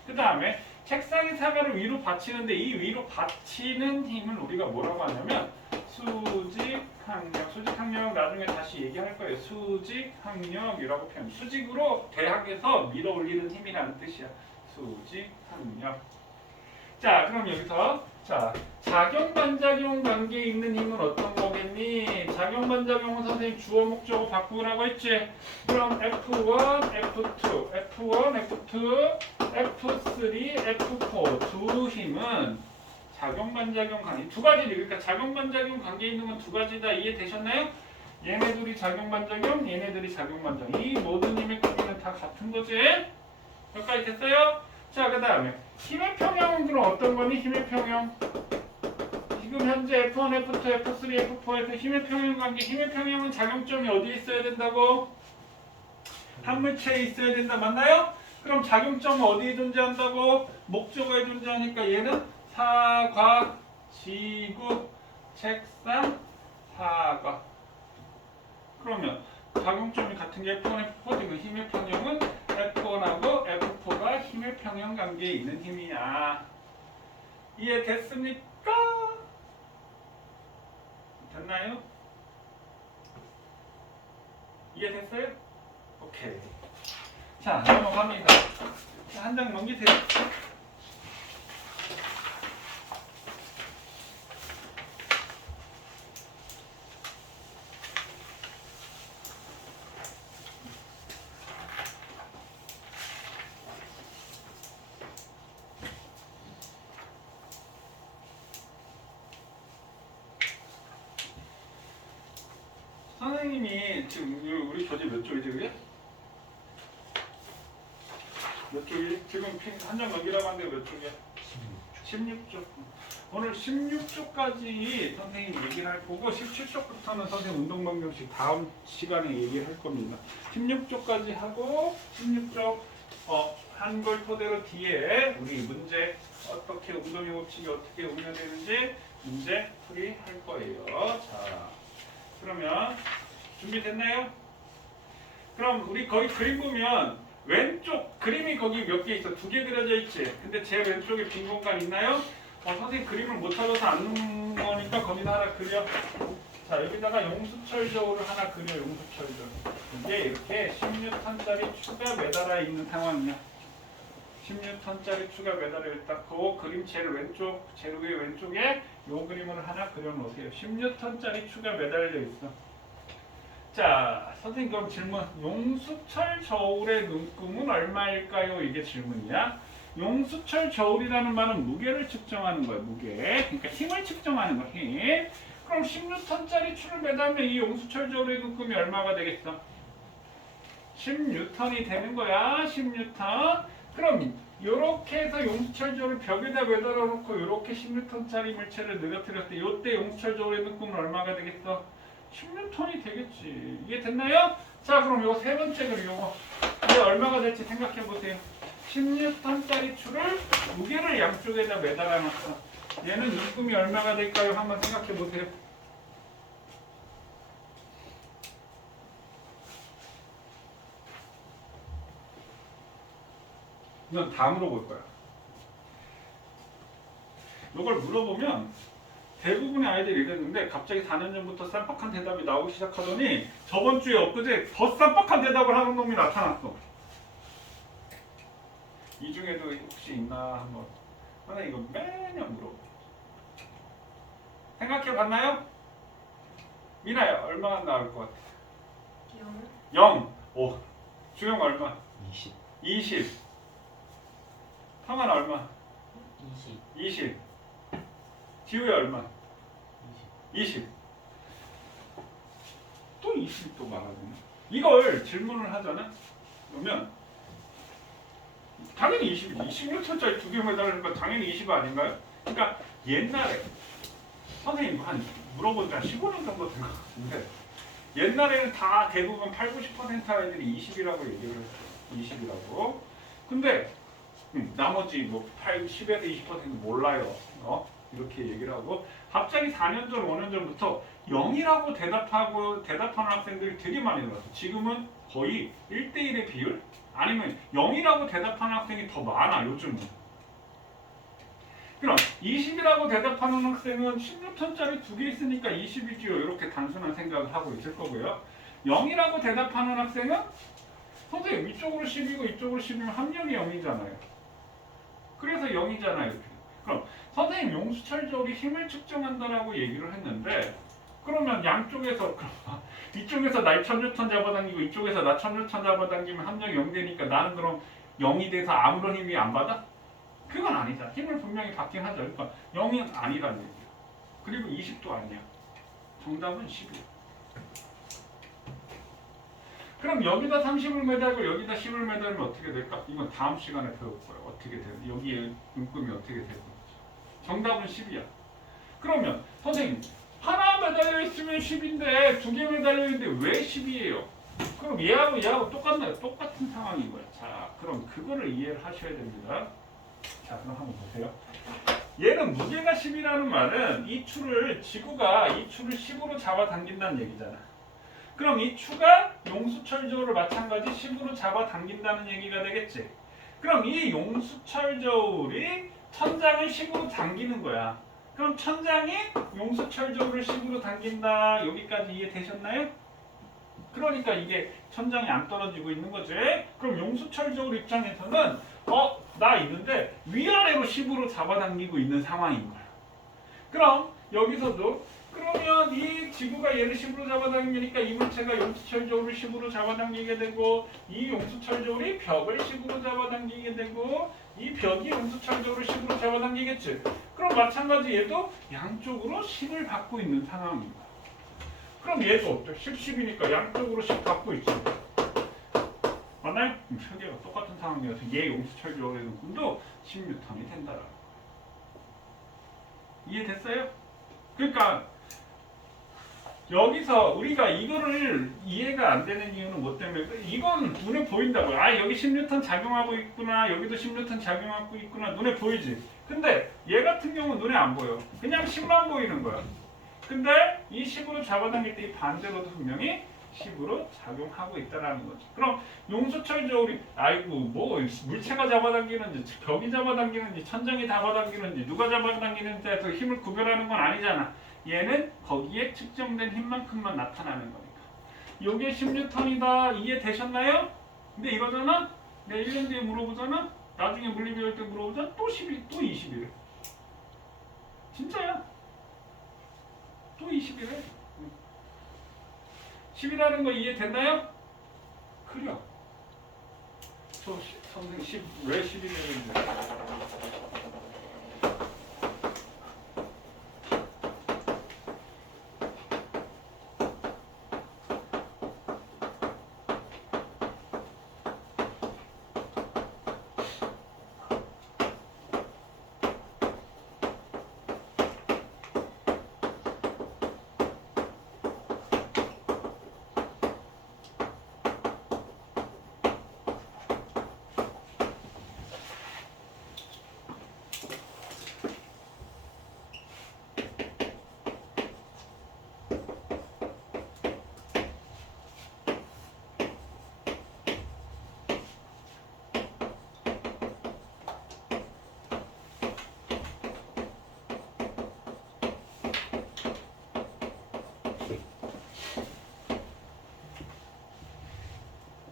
그 다음에 책상이 사과를 위로 받치는데 이 위로 받치는 힘을 우리가 뭐라고 하냐면 수직항력. 수직항력 나중에 다시 얘기할 거예요. 수직항력이라고 표현. 수직으로 대학에서 밀어 올리는 힘이라는 뜻이야. 수직항력. 자, 그럼 여기서 자 작용-반작용 관계에 있는 힘은 어떤 거겠니? 작용-반작용은 선생님 주어 목적어 바꾸라고 했지? 그럼 F1, F2, F1, F2, F3, F4 두 힘은 작용-반작용 관계 두 가지를 그러니까 작용-반작용 관계에 있는 건 두 가지다. 이해되셨나요? 얘네들이 작용-반작용, 얘네들이 작용-반작용. 이 모든 힘의 크기는 다 같은 거지? 여기까지 됐어요? 자, 그 다음에 힘의 평형은 그럼 어떤 거니? 힘의 평형. 지금 현재 F1, F2, F3, F4에서 힘의 평형 관계. 힘의 평형은 작용점이 어디에 있어야 된다고? 한 물체에 있어야 된다. 맞나요? 그럼 작용점은 어디에 존재한다고? 목적어에 존재하니까 얘는 사과, 지구, 책상, 사과. 그러면 작용점이 같은 게 F1, F4지만 힘의 평형은 F1하고 F4가 힘의 평형 관계에 있는 힘이야. 이해됐습니까? 됐나요? 이해됐어요? 오케이. 자, 넘어갑니다. 한 장 넘기세요. 선생님이 지금 우리 교재 몇 쪽이지 그게? 몇 쪽이? 지금 한 장 넘기라고 하는데 몇 쪽이야? 16쪽. 오늘 16쪽까지 선생님 얘기를 할 거고 17쪽부터는 선생님 운동방정식 다음 시간에 얘기를 할 겁니다. 16쪽까지 하고 16쪽 한글 토대로 뒤에 우리 문제 어떻게 운동의 법칙이 어떻게 운영되는지 문제 풀이할 거예요. 자, 그러면 준비됐나요? 그럼 우리 거기 그림 보면 왼쪽 그림이 거기 몇 개 있어. 2개 그려져 있지. 근데 제 왼쪽에 빈 공간 있나요? 선생님 그림을 못 찾아서 안 놓은 거니까 거기다 하나 그려. 자, 여기다가 용수철저우를 하나 그려. 용수철저우. 이게 이렇게 16ton짜리 추가 매달아 있는 상황이야. 16ton짜리 추가 매달아 있다. 그 그림 제일 왼쪽, 제일 위에 왼쪽에 요 그림을 하나 그려 놓으세요. 16ton짜리 추가 매달려 있어. 자, 선생님 그럼 질문. 용수철 저울의 눈금은 얼마일까요? 이게 질문이야. 용수철 저울이라는 말은 무게를 측정하는 거야. 무게. 그러니까 힘을 측정하는 거야. 힘. 그럼 10N짜리 줄을 매다면 이 용수철 저울의 눈금이 얼마가 되겠어? 10N이 되는 거야. 10N. 그럼 이렇게 해서 용수철 저울을 벽에다 매달아 놓고 이렇게 10N짜리 물체를 늘어뜨렸을 때 이때 용수철 저울의 눈금은 얼마가 되겠어? 10N이 되겠지. 이게 됐나요? 자, 그럼 요 세 번째 그림 요거 이게 얼마가 될지 생각해 보세요. 10N짜리 줄을 무게를 양쪽에다 매달아 놨어. 얘는 눈금이 얼마가 될까요? 한번 생각해 보세요. 이건 다 물어볼 거야. 이걸 물어보면 대부분의 아이들이 이랬는데 갑자기 4년 전부터 쌈박한 대답이 나오기 시작하더니 저번 주에 엊그제 더 쌈박한 대답을 하는 놈이 나타났어. 이 중에도 혹시 있나 한번. 근데 이거 매년 물어봐. 생각해 봤나요? 미나야 얼마나 나올 것 같아? 0. 오. 주영 얼마? 20. 20. 형은 얼마? 20. 20. 지우야 얼마? 20. 또 20 또 말하네. 이걸 질문을 하잖아. 그러면 당연히 20이지. 16초짜리 두 개 매달리니까 당연히 20 아닌가요? 그러니까 옛날에 선생님 한 물어본 지 한 15년 정도 된 것 같은데 옛날에는 다 대부분 8, 90% 아이들이 20이라고 얘기를 했죠. 20이라고. 근데 나머지 뭐 8, 10에서 20% 몰라요. 이렇게 얘기를 하고 갑자기 4년 전, 5년 전부터 0이라고 대답하는 학생들이 되게 많이 늘었어. 지금은 거의 1대1의 비율? 아니면 0이라고 대답하는 학생이 더 많아, 요즘은. 그럼 20이라고 대답하는 학생은 16톤짜리 두 개 있으니까 20이지요. 이렇게 단순한 생각을 하고 있을 거고요. 0이라고 대답하는 학생은 선생님 이쪽으로 10이고 이쪽으로 10이면 합력이 0이잖아요. 그래서 0이잖아요. 이렇게. 그럼 선생님 용수철 저울이 힘을 측정한다라고 얘기를 했는데 그러면 양쪽에서 이쪽에서 날 1000N 잡아당기고 이쪽에서 나 1000N 잡아당기면 합력이 0 되니까 나는 그럼 0이 돼서 아무런 힘이 안 받아? 그건 아니다. 힘을 분명히 받긴 하죠. 그러니까 0이 아니라는 얘기야. 그리고 20도 아니야. 정답은 10이야. 그럼 여기다 30을 매달고 여기다 10을 매달면 어떻게 될까? 이건 다음 시간에 배울 거예요. 어떻게 되는 여기에 눈금이 어떻게 되는 거지. 정답은 10이야. 그러면 선생님 하나 매달려 있으면 10인데 두 개 매달려 있는데 왜 10이에요? 그럼 얘하고 똑같나요? 똑같은 상황인 거야. 자, 그럼 그거를 이해를 하셔야 됩니다. 자, 그럼 한번 보세요. 얘는 무게가 10이라는 말은 이 추를 지구가 이 추를 10으로 잡아당긴다는 얘기잖아. 그럼 이 추가 용수철 저울을 마찬가지 10으로 잡아당긴다는 얘기가 되겠지. 그럼 이 용수철 저울이 천장을 10으로 당기는 거야. 그럼 천장이 용수철 저울을 10으로 당긴다. 여기까지 이해되셨나요? 그러니까 이게 천장이 안 떨어지고 있는 거지. 그럼 용수철 저울 입장에서는 나 있는데 위아래로 10으로 잡아당기고 있는 상황인 거야. 그럼 여기서도 그러면 이 지구가 얘를 10으로 잡아당기니까 이 물체가 용수철 저울을 10으로 잡아당기게 되고 이 용수철 저울이 벽을 10으로 잡아당기게 되고 이 벽이 용수철 저울을 10으로 잡아당기겠지. 그럼 마찬가지 얘도 양쪽으로 10을 받고 있는 상황인 거야. 그럼 얘도 어때? 10, 10이니까 양쪽으로 10 받고 있지. 맞나요? 세 개가 똑같은 상황이어서 얘 용수철 저울의 눈금도 10N이 된다라는 거. 이해됐어요? 그러니까 여기서 우리가 이거를 이해가 안 되는 이유는 뭐 때문에? 이건 눈에 보인다고요. 여기 10N 작용하고 있구나. 여기도 10N 작용하고 있구나. 눈에 보이지? 근데 얘 같은 경우는 눈에 안 보여. 그냥 10만 보이는 거야. 근데 이 10으로 잡아당길 때 이 반대로도 분명히 10으로 작용하고 있다는 거지. 그럼 용수철 저울이 뭐 물체가 잡아당기는지 벽이 잡아당기는지 천장이 잡아당기는지 누가 잡아당기는지에서 힘을 구별하는 건 아니잖아. 얘는 거기에 측정된 힘만큼만 나타나는 거니까. 요게 10N이다. 이해되셨나요? 근데 이거잖아. 내가 1년 뒤에 물어보잖아. 나중에 물리 배울 때 물어보잖아. 또 10이 또 20이래. 진짜야. 또 20이래. 10이라는 거 이해됐나요? 그려. 선생님 10, 왜 10이 되는지.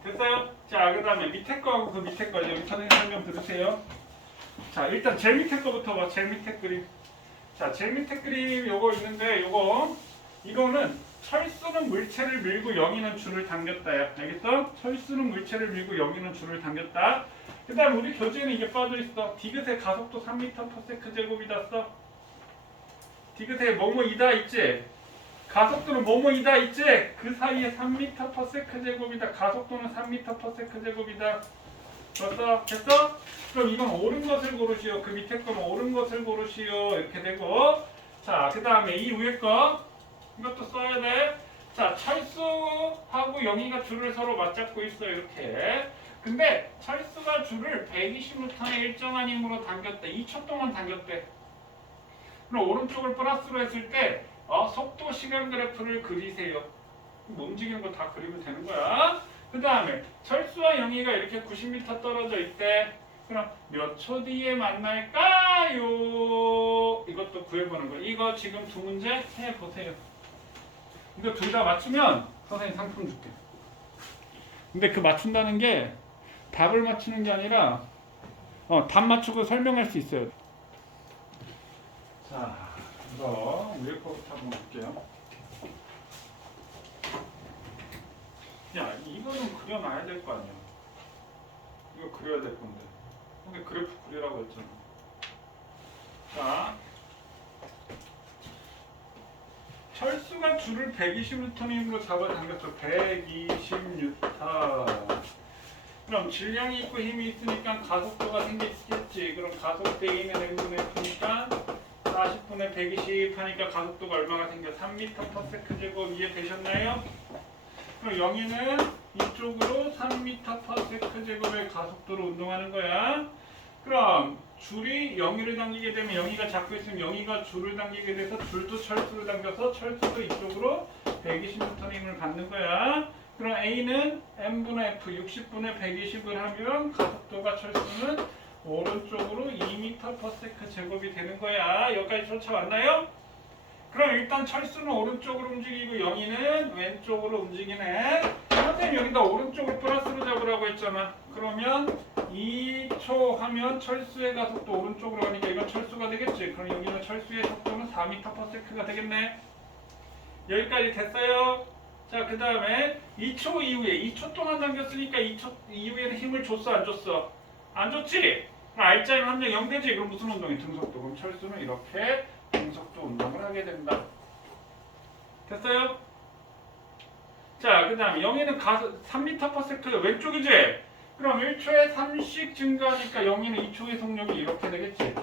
됐어요? 자, 그 다음에 밑에 거하고 그 밑에 거 여기 선생님 설명 들으세요. 자, 일단 제일 밑에 거부터 봐. 제일 밑에 그림. 자, 제일 밑에 그림 요거 있는데 이거는 철수는 물체를 밀고 영이는 줄을 당겼다야. 알겠어? 철수는 물체를 밀고 영이는 줄을 당겼다. 그 다음 우리 교재에는 이게 빠져있어. 디귿의 가속도 3m/s 제곱이다 써. 디귿의 뭐뭐이다 있지? 가속도는 뭐뭐이다 있지? 그 사이에 3m/s 제곱이다. 가속도는 3m/s 제곱이다. 됐어? 됐어? 그럼 이건 옳은 것을 고르시오. 그 밑에 거는 옳은 것을 고르시오. 이렇게 되고, 자, 그 다음에 이 위에 거 이것도 써야 돼. 자, 철수하고 영희가 줄을 서로 맞잡고 있어. 이렇게. 근데 철수가 줄을 120m의 일정한 힘으로 당겼대. 2초 동안 당겼대. 그럼 오른쪽을 플러스로 했을 때 속도 시간 그래프를 그리세요. 움직이는 거 다 그리면 되는 거야. 그 다음에 철수와 영희가 이렇게 90m 떨어져 있대. 그럼 몇 초 뒤에 만날까요? 이것도 구해보는 거야. 이거 지금 두 문제 해보세요. 이거 둘 다 맞추면 선생님 상품 줄게. 근데 그 맞춘다는 게 답을 맞추는 게 아니라 답 맞추고 설명할 수 있어요. 자, 이거 위에 거부터 한번 볼게요. 야, 이거는 그려놔야 될 거 아니야. 이거 그려야 될 건데. 근데 그래프 그리라고 했잖아. 자, 철수가 줄을 120N으로 잡아당겼어. 120N. 그럼 질량이 있고 힘이 있으니까 가속도가 생기겠지. 그럼 가속 대 E는 n분의 F니까 40분의 120 하니까 가속도가 얼마가 생겨? 3m/s 제곱 이해되셨나요? 그럼 영희는 이쪽으로 3m/s 제곱의 가속도로 운동하는 거야. 그럼 줄이 영희를 당기게 되면 영희가 잡고 있으면 영희가 줄을 당기게 돼서 줄도 철수를 당겨서 철수도 이쪽으로 120N 힘을 받는 거야. 그럼 A는 n분의 F 60분의 120을 하면 가속도가 철수는 오른쪽으로 2m/s 제곱이 되는 거야. 여기까지 쫓아왔나요? 그럼 일단 철수는 오른쪽으로 움직이고 영희는 왼쪽으로 움직이네. 선생님 여기다 오른쪽을 플러스로 잡으라고 했잖아. 그러면 2초 하면 철수의 가속도 오른쪽으로 가니까 이건 철수가 되겠지. 그럼 여기는 철수의 속도는 4m/s가 되겠네. 여기까지 됐어요? 자, 그 다음에 2초 이후에 2초 동안 당겼으니까 2초 이후에는 힘을 줬어 안 줬어? 안 줬지? 그럼 R자는 함량 0되지? 그럼 무슨 운동이? 등속도. 그럼 철수는 이렇게 등속도 운동을 하게 된다. 됐어요? 자, 그 다음에 영희는 3m/s 왼쪽이지? 그럼 1초에 3씩 증가하니까 영희는 2초의 속력이 이렇게 되겠지?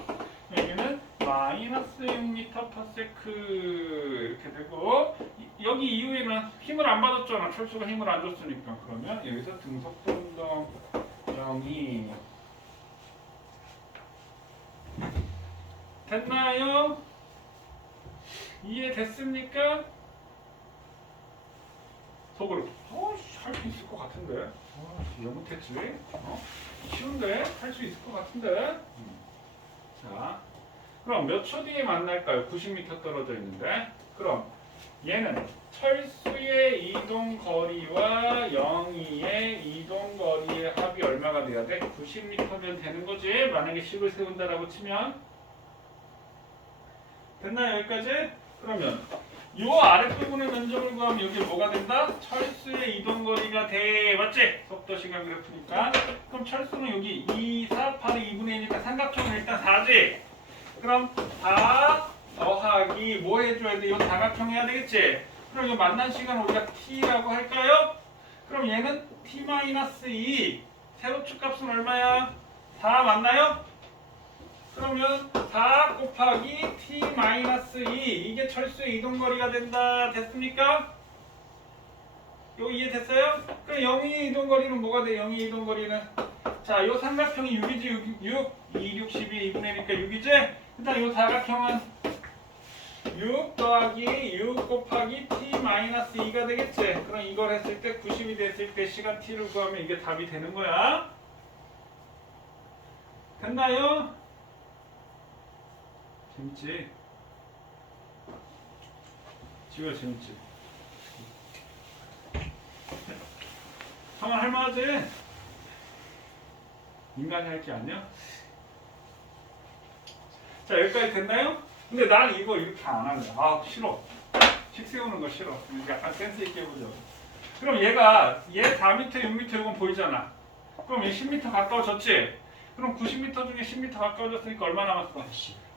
여기는 마이너스 6m/s 이렇게 되고 여기 이후에는 힘을 안 받았잖아. 철수가 힘을 안 줬으니까. 그러면 여기서 등속도 운동 영희 됐나요? 이해됐습니까? 속으로 할 수 있을 것 같은데 이해 못했지? 쉬운데? 할 수 있을 것 같은데? 자, 그럼 몇 초 뒤에 만날까요? 90m 떨어져 있는데 그럼 얘는 철수의 이동거리와 영희의 이동거리의 합이 얼마가 돼야 돼? 90m면 되는 거지? 만약에 식을 세운다라고 치면 됐나요? 여기까지? 그러면 요 아랫부분의 면적을 구하면 여기 뭐가 된다? 철수의 이동거리가 돼. 맞지? 속도 시간 그래프니까. 그럼 철수는 여기 2, 4, 8이 2분의 1이니까 삼각형은 일단 4지? 그럼 4 더하기 뭐 해줘야 돼? 이 다각형 해야 되겠지? 그럼 이 만난 시간 우리가 t라고 할까요? 그럼 얘는 t-2 세로축 값은 얼마야? 4 맞나요? 그러면 4 곱하기 t-2 이게 철수의 이동거리가 된다. 됐습니까? 이거 이해됐어요? 그럼 0의 이동거리는 뭐가 돼? 0의 이동거리는 자, 이 삼각형이 6이지 6 2, 6, 12, 2분의 1이니까 6이지? 일단 이 사각형은 6 더하기 6 곱하기 t-2가 되겠지? 그럼 이걸 했을 때 90이 됐을 때 시간 t를 구하면 이게 답이 되는 거야. 됐나요? 재밌지? 지우야 재밌지? 형은 할만하지? 인간이 할 게 아니야? 자 여기까지 됐나요? 근데 난 이거 이렇게 안 할래. 아 싫어. 식 세우는 거 싫어. 약간 센스 있게 해보자. 그럼 얘가 얘 4m, 6m 이건 보이잖아. 그럼 얘 10m 가까워졌지? 그럼 90m 중에 10m 가까워졌으니까 얼마 남았어?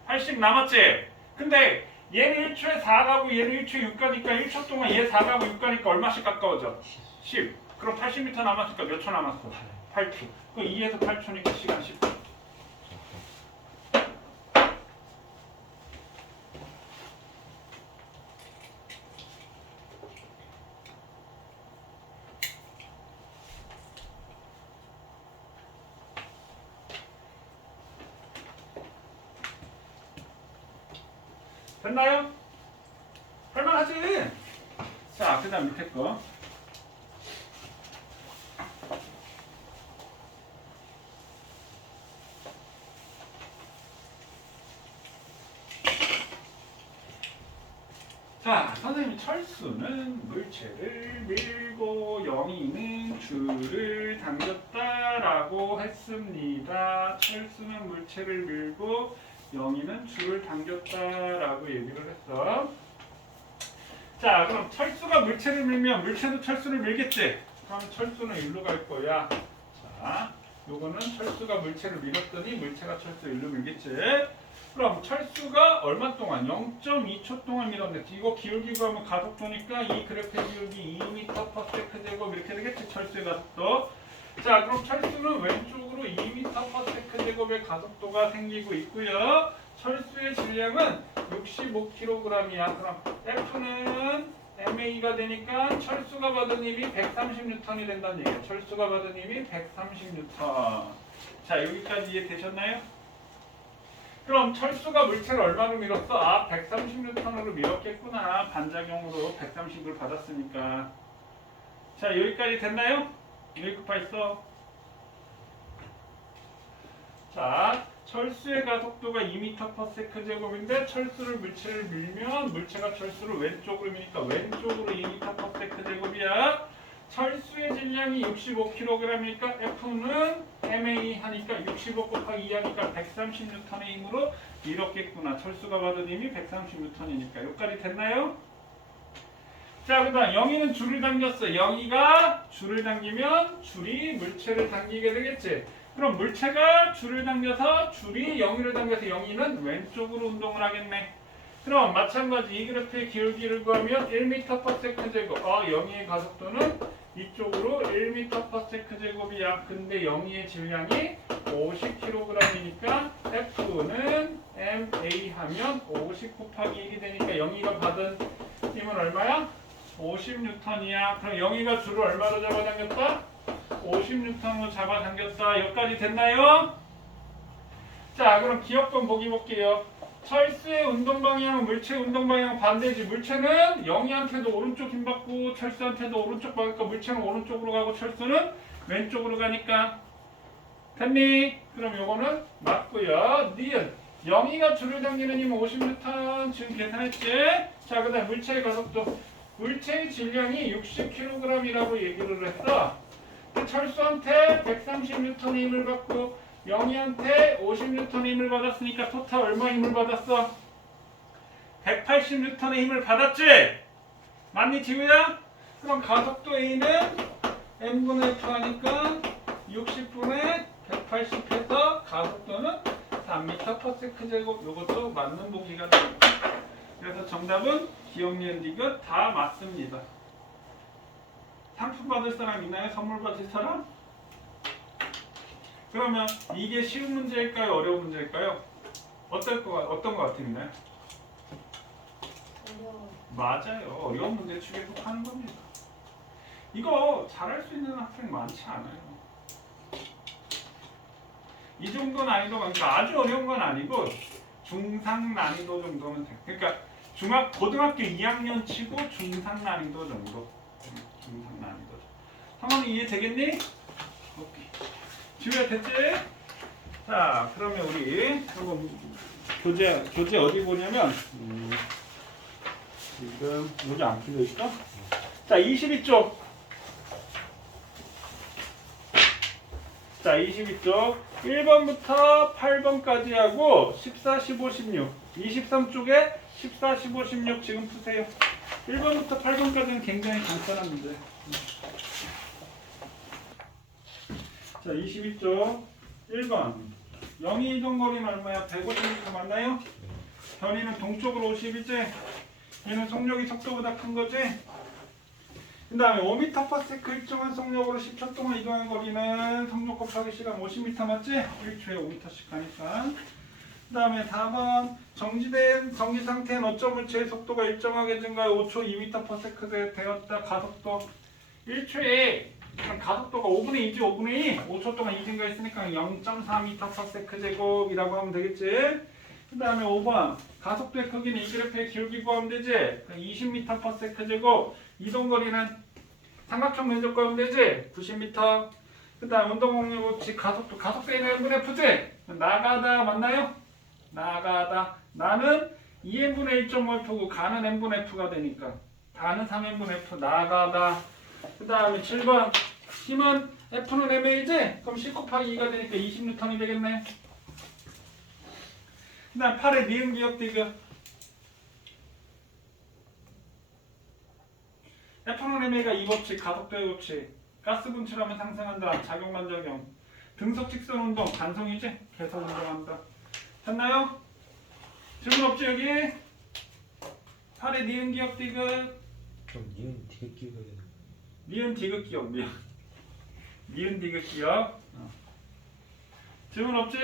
80 남았지? 근데 얘는 1초에 4 가고 얘는 1초에 6 가니까 1초 동안 얘 4 가고 6 가니까 얼마씩 가까워져? 10. 그럼 80m 남았으니까 몇 초 남았어? 8초. 그 2에서 8초니까 시간 10초. 됐나요? 할만하지? 자, 그 다음 밑에 거. 자, 선생님이 철수는 물체를 밀고 영희는 줄을 당겼다라고 했습니다. 철수는 물체를 밀고 영희는 줄을 당겼다라고 얘기를 했어. 자, 그럼 철수가 물체를 밀면 물체도 철수를 밀겠지? 그럼 철수는 일로 갈 거야. 자, 요거는 철수가 물체를 밀었더니 물체가 철수 일로 밀겠지? 그럼 철수가 얼마 동안? 0.2초 동안 밀었는데 이거 기울기 구하면 가속도니까 이 그래프의 기울기 2m/s 제곱 이렇게 되겠지? 철수의 가속도. 자, 그럼 철수는 왼쪽으로 2m/s 제곱의 가속도가 생기고 있고요. 철수의 질량은 65kg이야. 그럼 F는 MA가 되니까 철수가 받은 힘이 130N이 된다는 얘기야. 철수가 받은 힘이 130N. 자, 여기까지 이해되셨나요? 그럼 철수가 물체를 얼마로 밀었어? 아, 130N으로 밀었겠구나. 반작용으로 130을 받았으니까. 자, 여기까지 됐나요? 여기까지 있어. 자, 철수의 가속도가 2m/s 제곱인데 철수를 물체를 밀면 물체가 철수를 왼쪽으로 미니까 왼쪽으로 2m/s 제곱이야. 철수의 질량이 65kg이니까 F는 MA 하니까 65 곱하기 2 하니까 130N의 힘으로 밀었겠구나. 철수가 받은 힘이 130N이니까. 여기까지 됐나요? 자, 그 다음 영희는 줄을 당겼어. 영희가 줄을 당기면 줄이 물체를 당기게 되겠지. 그럼 물체가 줄을 당겨서 줄이 영희를 당겨서 영희는 왼쪽으로 운동을 하겠네. 그럼 마찬가지 이 그래프의 기울기를 구하면 1m/s 제곱. 영희의 가속도는 이쪽으로 1m/s 제곱이야. 근데 영희의 질량이 50kg이니까 F는 MA 하면 50 곱하기 1이 되니까 영희가 받은 힘은 얼마야? 50N이야. 그럼 영희가 줄을 얼마로 잡아당겼다? 50N으로 잡아당겼다. 여기까지 됐나요? 자, 그럼 기억점 보기 볼게요. 철수의 운동 방향은 물체의 운동 방향 반대지. 물체는 영희한테도 오른쪽 힘 받고 철수한테도 오른쪽 받으니까 물체는 오른쪽으로 가고 철수는 왼쪽으로 가니까. 됐니? 그럼 요거는 맞고요. 니은 영희가 줄을 당기는 힘은 50N 지금 계산했지? 자, 그 다음 물체의 가속도. 물체의 질량이 60kg이라고 얘기를 했어. 철수한테 130N의 힘을 받고 영희한테 50N의 힘을 받았으니까 토탈 얼마 힘을 받았어? 180N의 힘을 받았지? 맞니 지우야? 그럼 가속도 A는 n분의 f 하니까 60분의 180 해서 가속도는 3m/s 제곱. 이것도 맞는 보기가 됩니다. 그래서 정답은 기억, 니은, 디귿 다 맞습니다. 상품 받을 사람 있나요? 선물 받을 사람? 그러면 이게 쉬운 문제일까요? 어려운 문제일까요? 어떤 거 같은가요? 맞아요. 어려운 문제 축에 속하는 겁니다. 이거 잘할 수 있는 학생 많지 않아요. 이 정도 난이도가 그러니까 아주 어려운 건 아니고 중상 난이도 정도면 돼요. 그러니까 고등학교 2학년 치고 중상 난이도 정도. 중상 난이도. 상황이 이해되겠니? 오케이. 지우야 됐지? 자, 그러면 우리 이거 교재 어디 보냐면 지금 여기 안 풀려 있어? 자, 22쪽. 자, 22쪽 1번부터 8번까지 하고 14, 15, 16 23쪽에 14, 15, 16 지금 푸세요. 1번부터 8번까지는 굉장히 간단한 문제. 자, 22쪽 1번 영희 이동거리는 얼마야? 150m 맞나요? 변이는 동쪽으로 50이지? 얘는 속력이 속도보다 큰 거지? 그 다음에 5m/s 일정한 속력으로 10초 동안 이동한 거리는 속력 곱하기 시간 50m 맞지? 1초에 5m씩 가니까. 그 다음에 4번 정지된 정지 상태엔 어쩌 물체의 속도가 일정하게 증가해 5초 2m/s 되었다. 가속도 1초에 가속도가 5분의 2지 5분의 2 5초 동안 2 증가했으니까 0.4m/s 제곱이라고 하면 되겠지. 그 다음에 5번 가속도의 크기는 이 그래프의 기울기 구하면 되지. 20m/s 제곱. 이동거리는 삼각형 면적 구하면 되지. 90m. 그 다음 운동공력치 가속도의 n분의 f지. 나가다 맞나요? 나가다. 나는 2n분의 1.5f고 가는 n분의 f가 되니까 가는 3n분의 f. 나가다. 그 다음에 7번 힘은 F는 MA지? 그럼 C 곱하기 2가 되니까 20N이 되겠네. 그 다음 8의 니은 기억 디귿 F는 MA가 이 법칙, 가속도의 법칙. 가스 분출하면 상승한다. 작용만 작용. 등속 직선 운동, 간성이지? 계속 운동한다. 됐나요? 질문 없지 여기? 8의 니은 기억 디귿 그럼 니은 디귿 기억해야 되는 니은 디귿 기억 니은 디귿 기억. 질문 없지?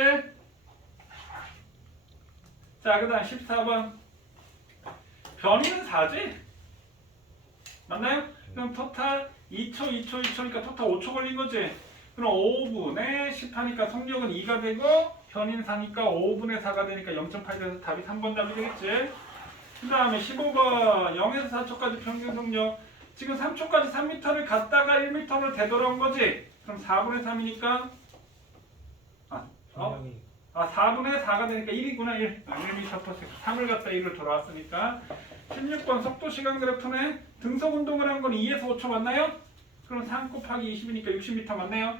자, 그 다음 14번 변이는 4지? 맞나요? 그럼 토탈 2초니까 토탈 5초 걸린 거지? 그럼 5분의 10 하니까 속력은 2가 되고 변이는 4니까 5분의 4가 되니까 0.8 돼서 답이 3번 답이 되겠지? 그 다음에 15번 0에서 4초까지 평균 속력. 지금 3초까지 3m를 갔다가 1m를 되돌아온 거지? 그럼 4분의 3이니까 4분의 4가 되니까 1이구나 1. 1m/s 3을 갔다 1을 돌아왔으니까. 16번 속도 시간 그래프네. 등속 운동을 한 건 2에서 5초 맞나요? 그럼 3 곱하기 20이니까 60m 맞네요.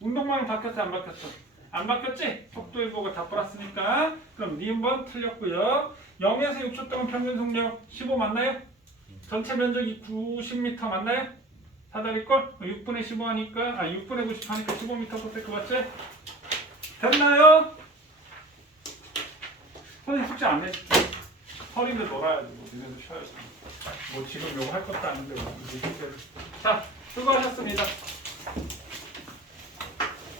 운동망이 바뀌었어 안 바뀌었어? 안 바뀌었지? 속도 일보가 다 플러스니까. 그럼 니은번 틀렸고요. 0에서 6초 동안 평균 속력 15 맞나요? 전체 면적이 90m 맞나요? 사다리꼴 6분의 15 하니까 6분의 90 하니까 15m/s 맞지? 됐나요? 선생님 숙제 안 냈지? 설인데 놀아야지. 뭐 니네도 쉬어야지. 뭐 지금 요거 할 것도 아닌데 뭐. 자, 수고하셨습니다.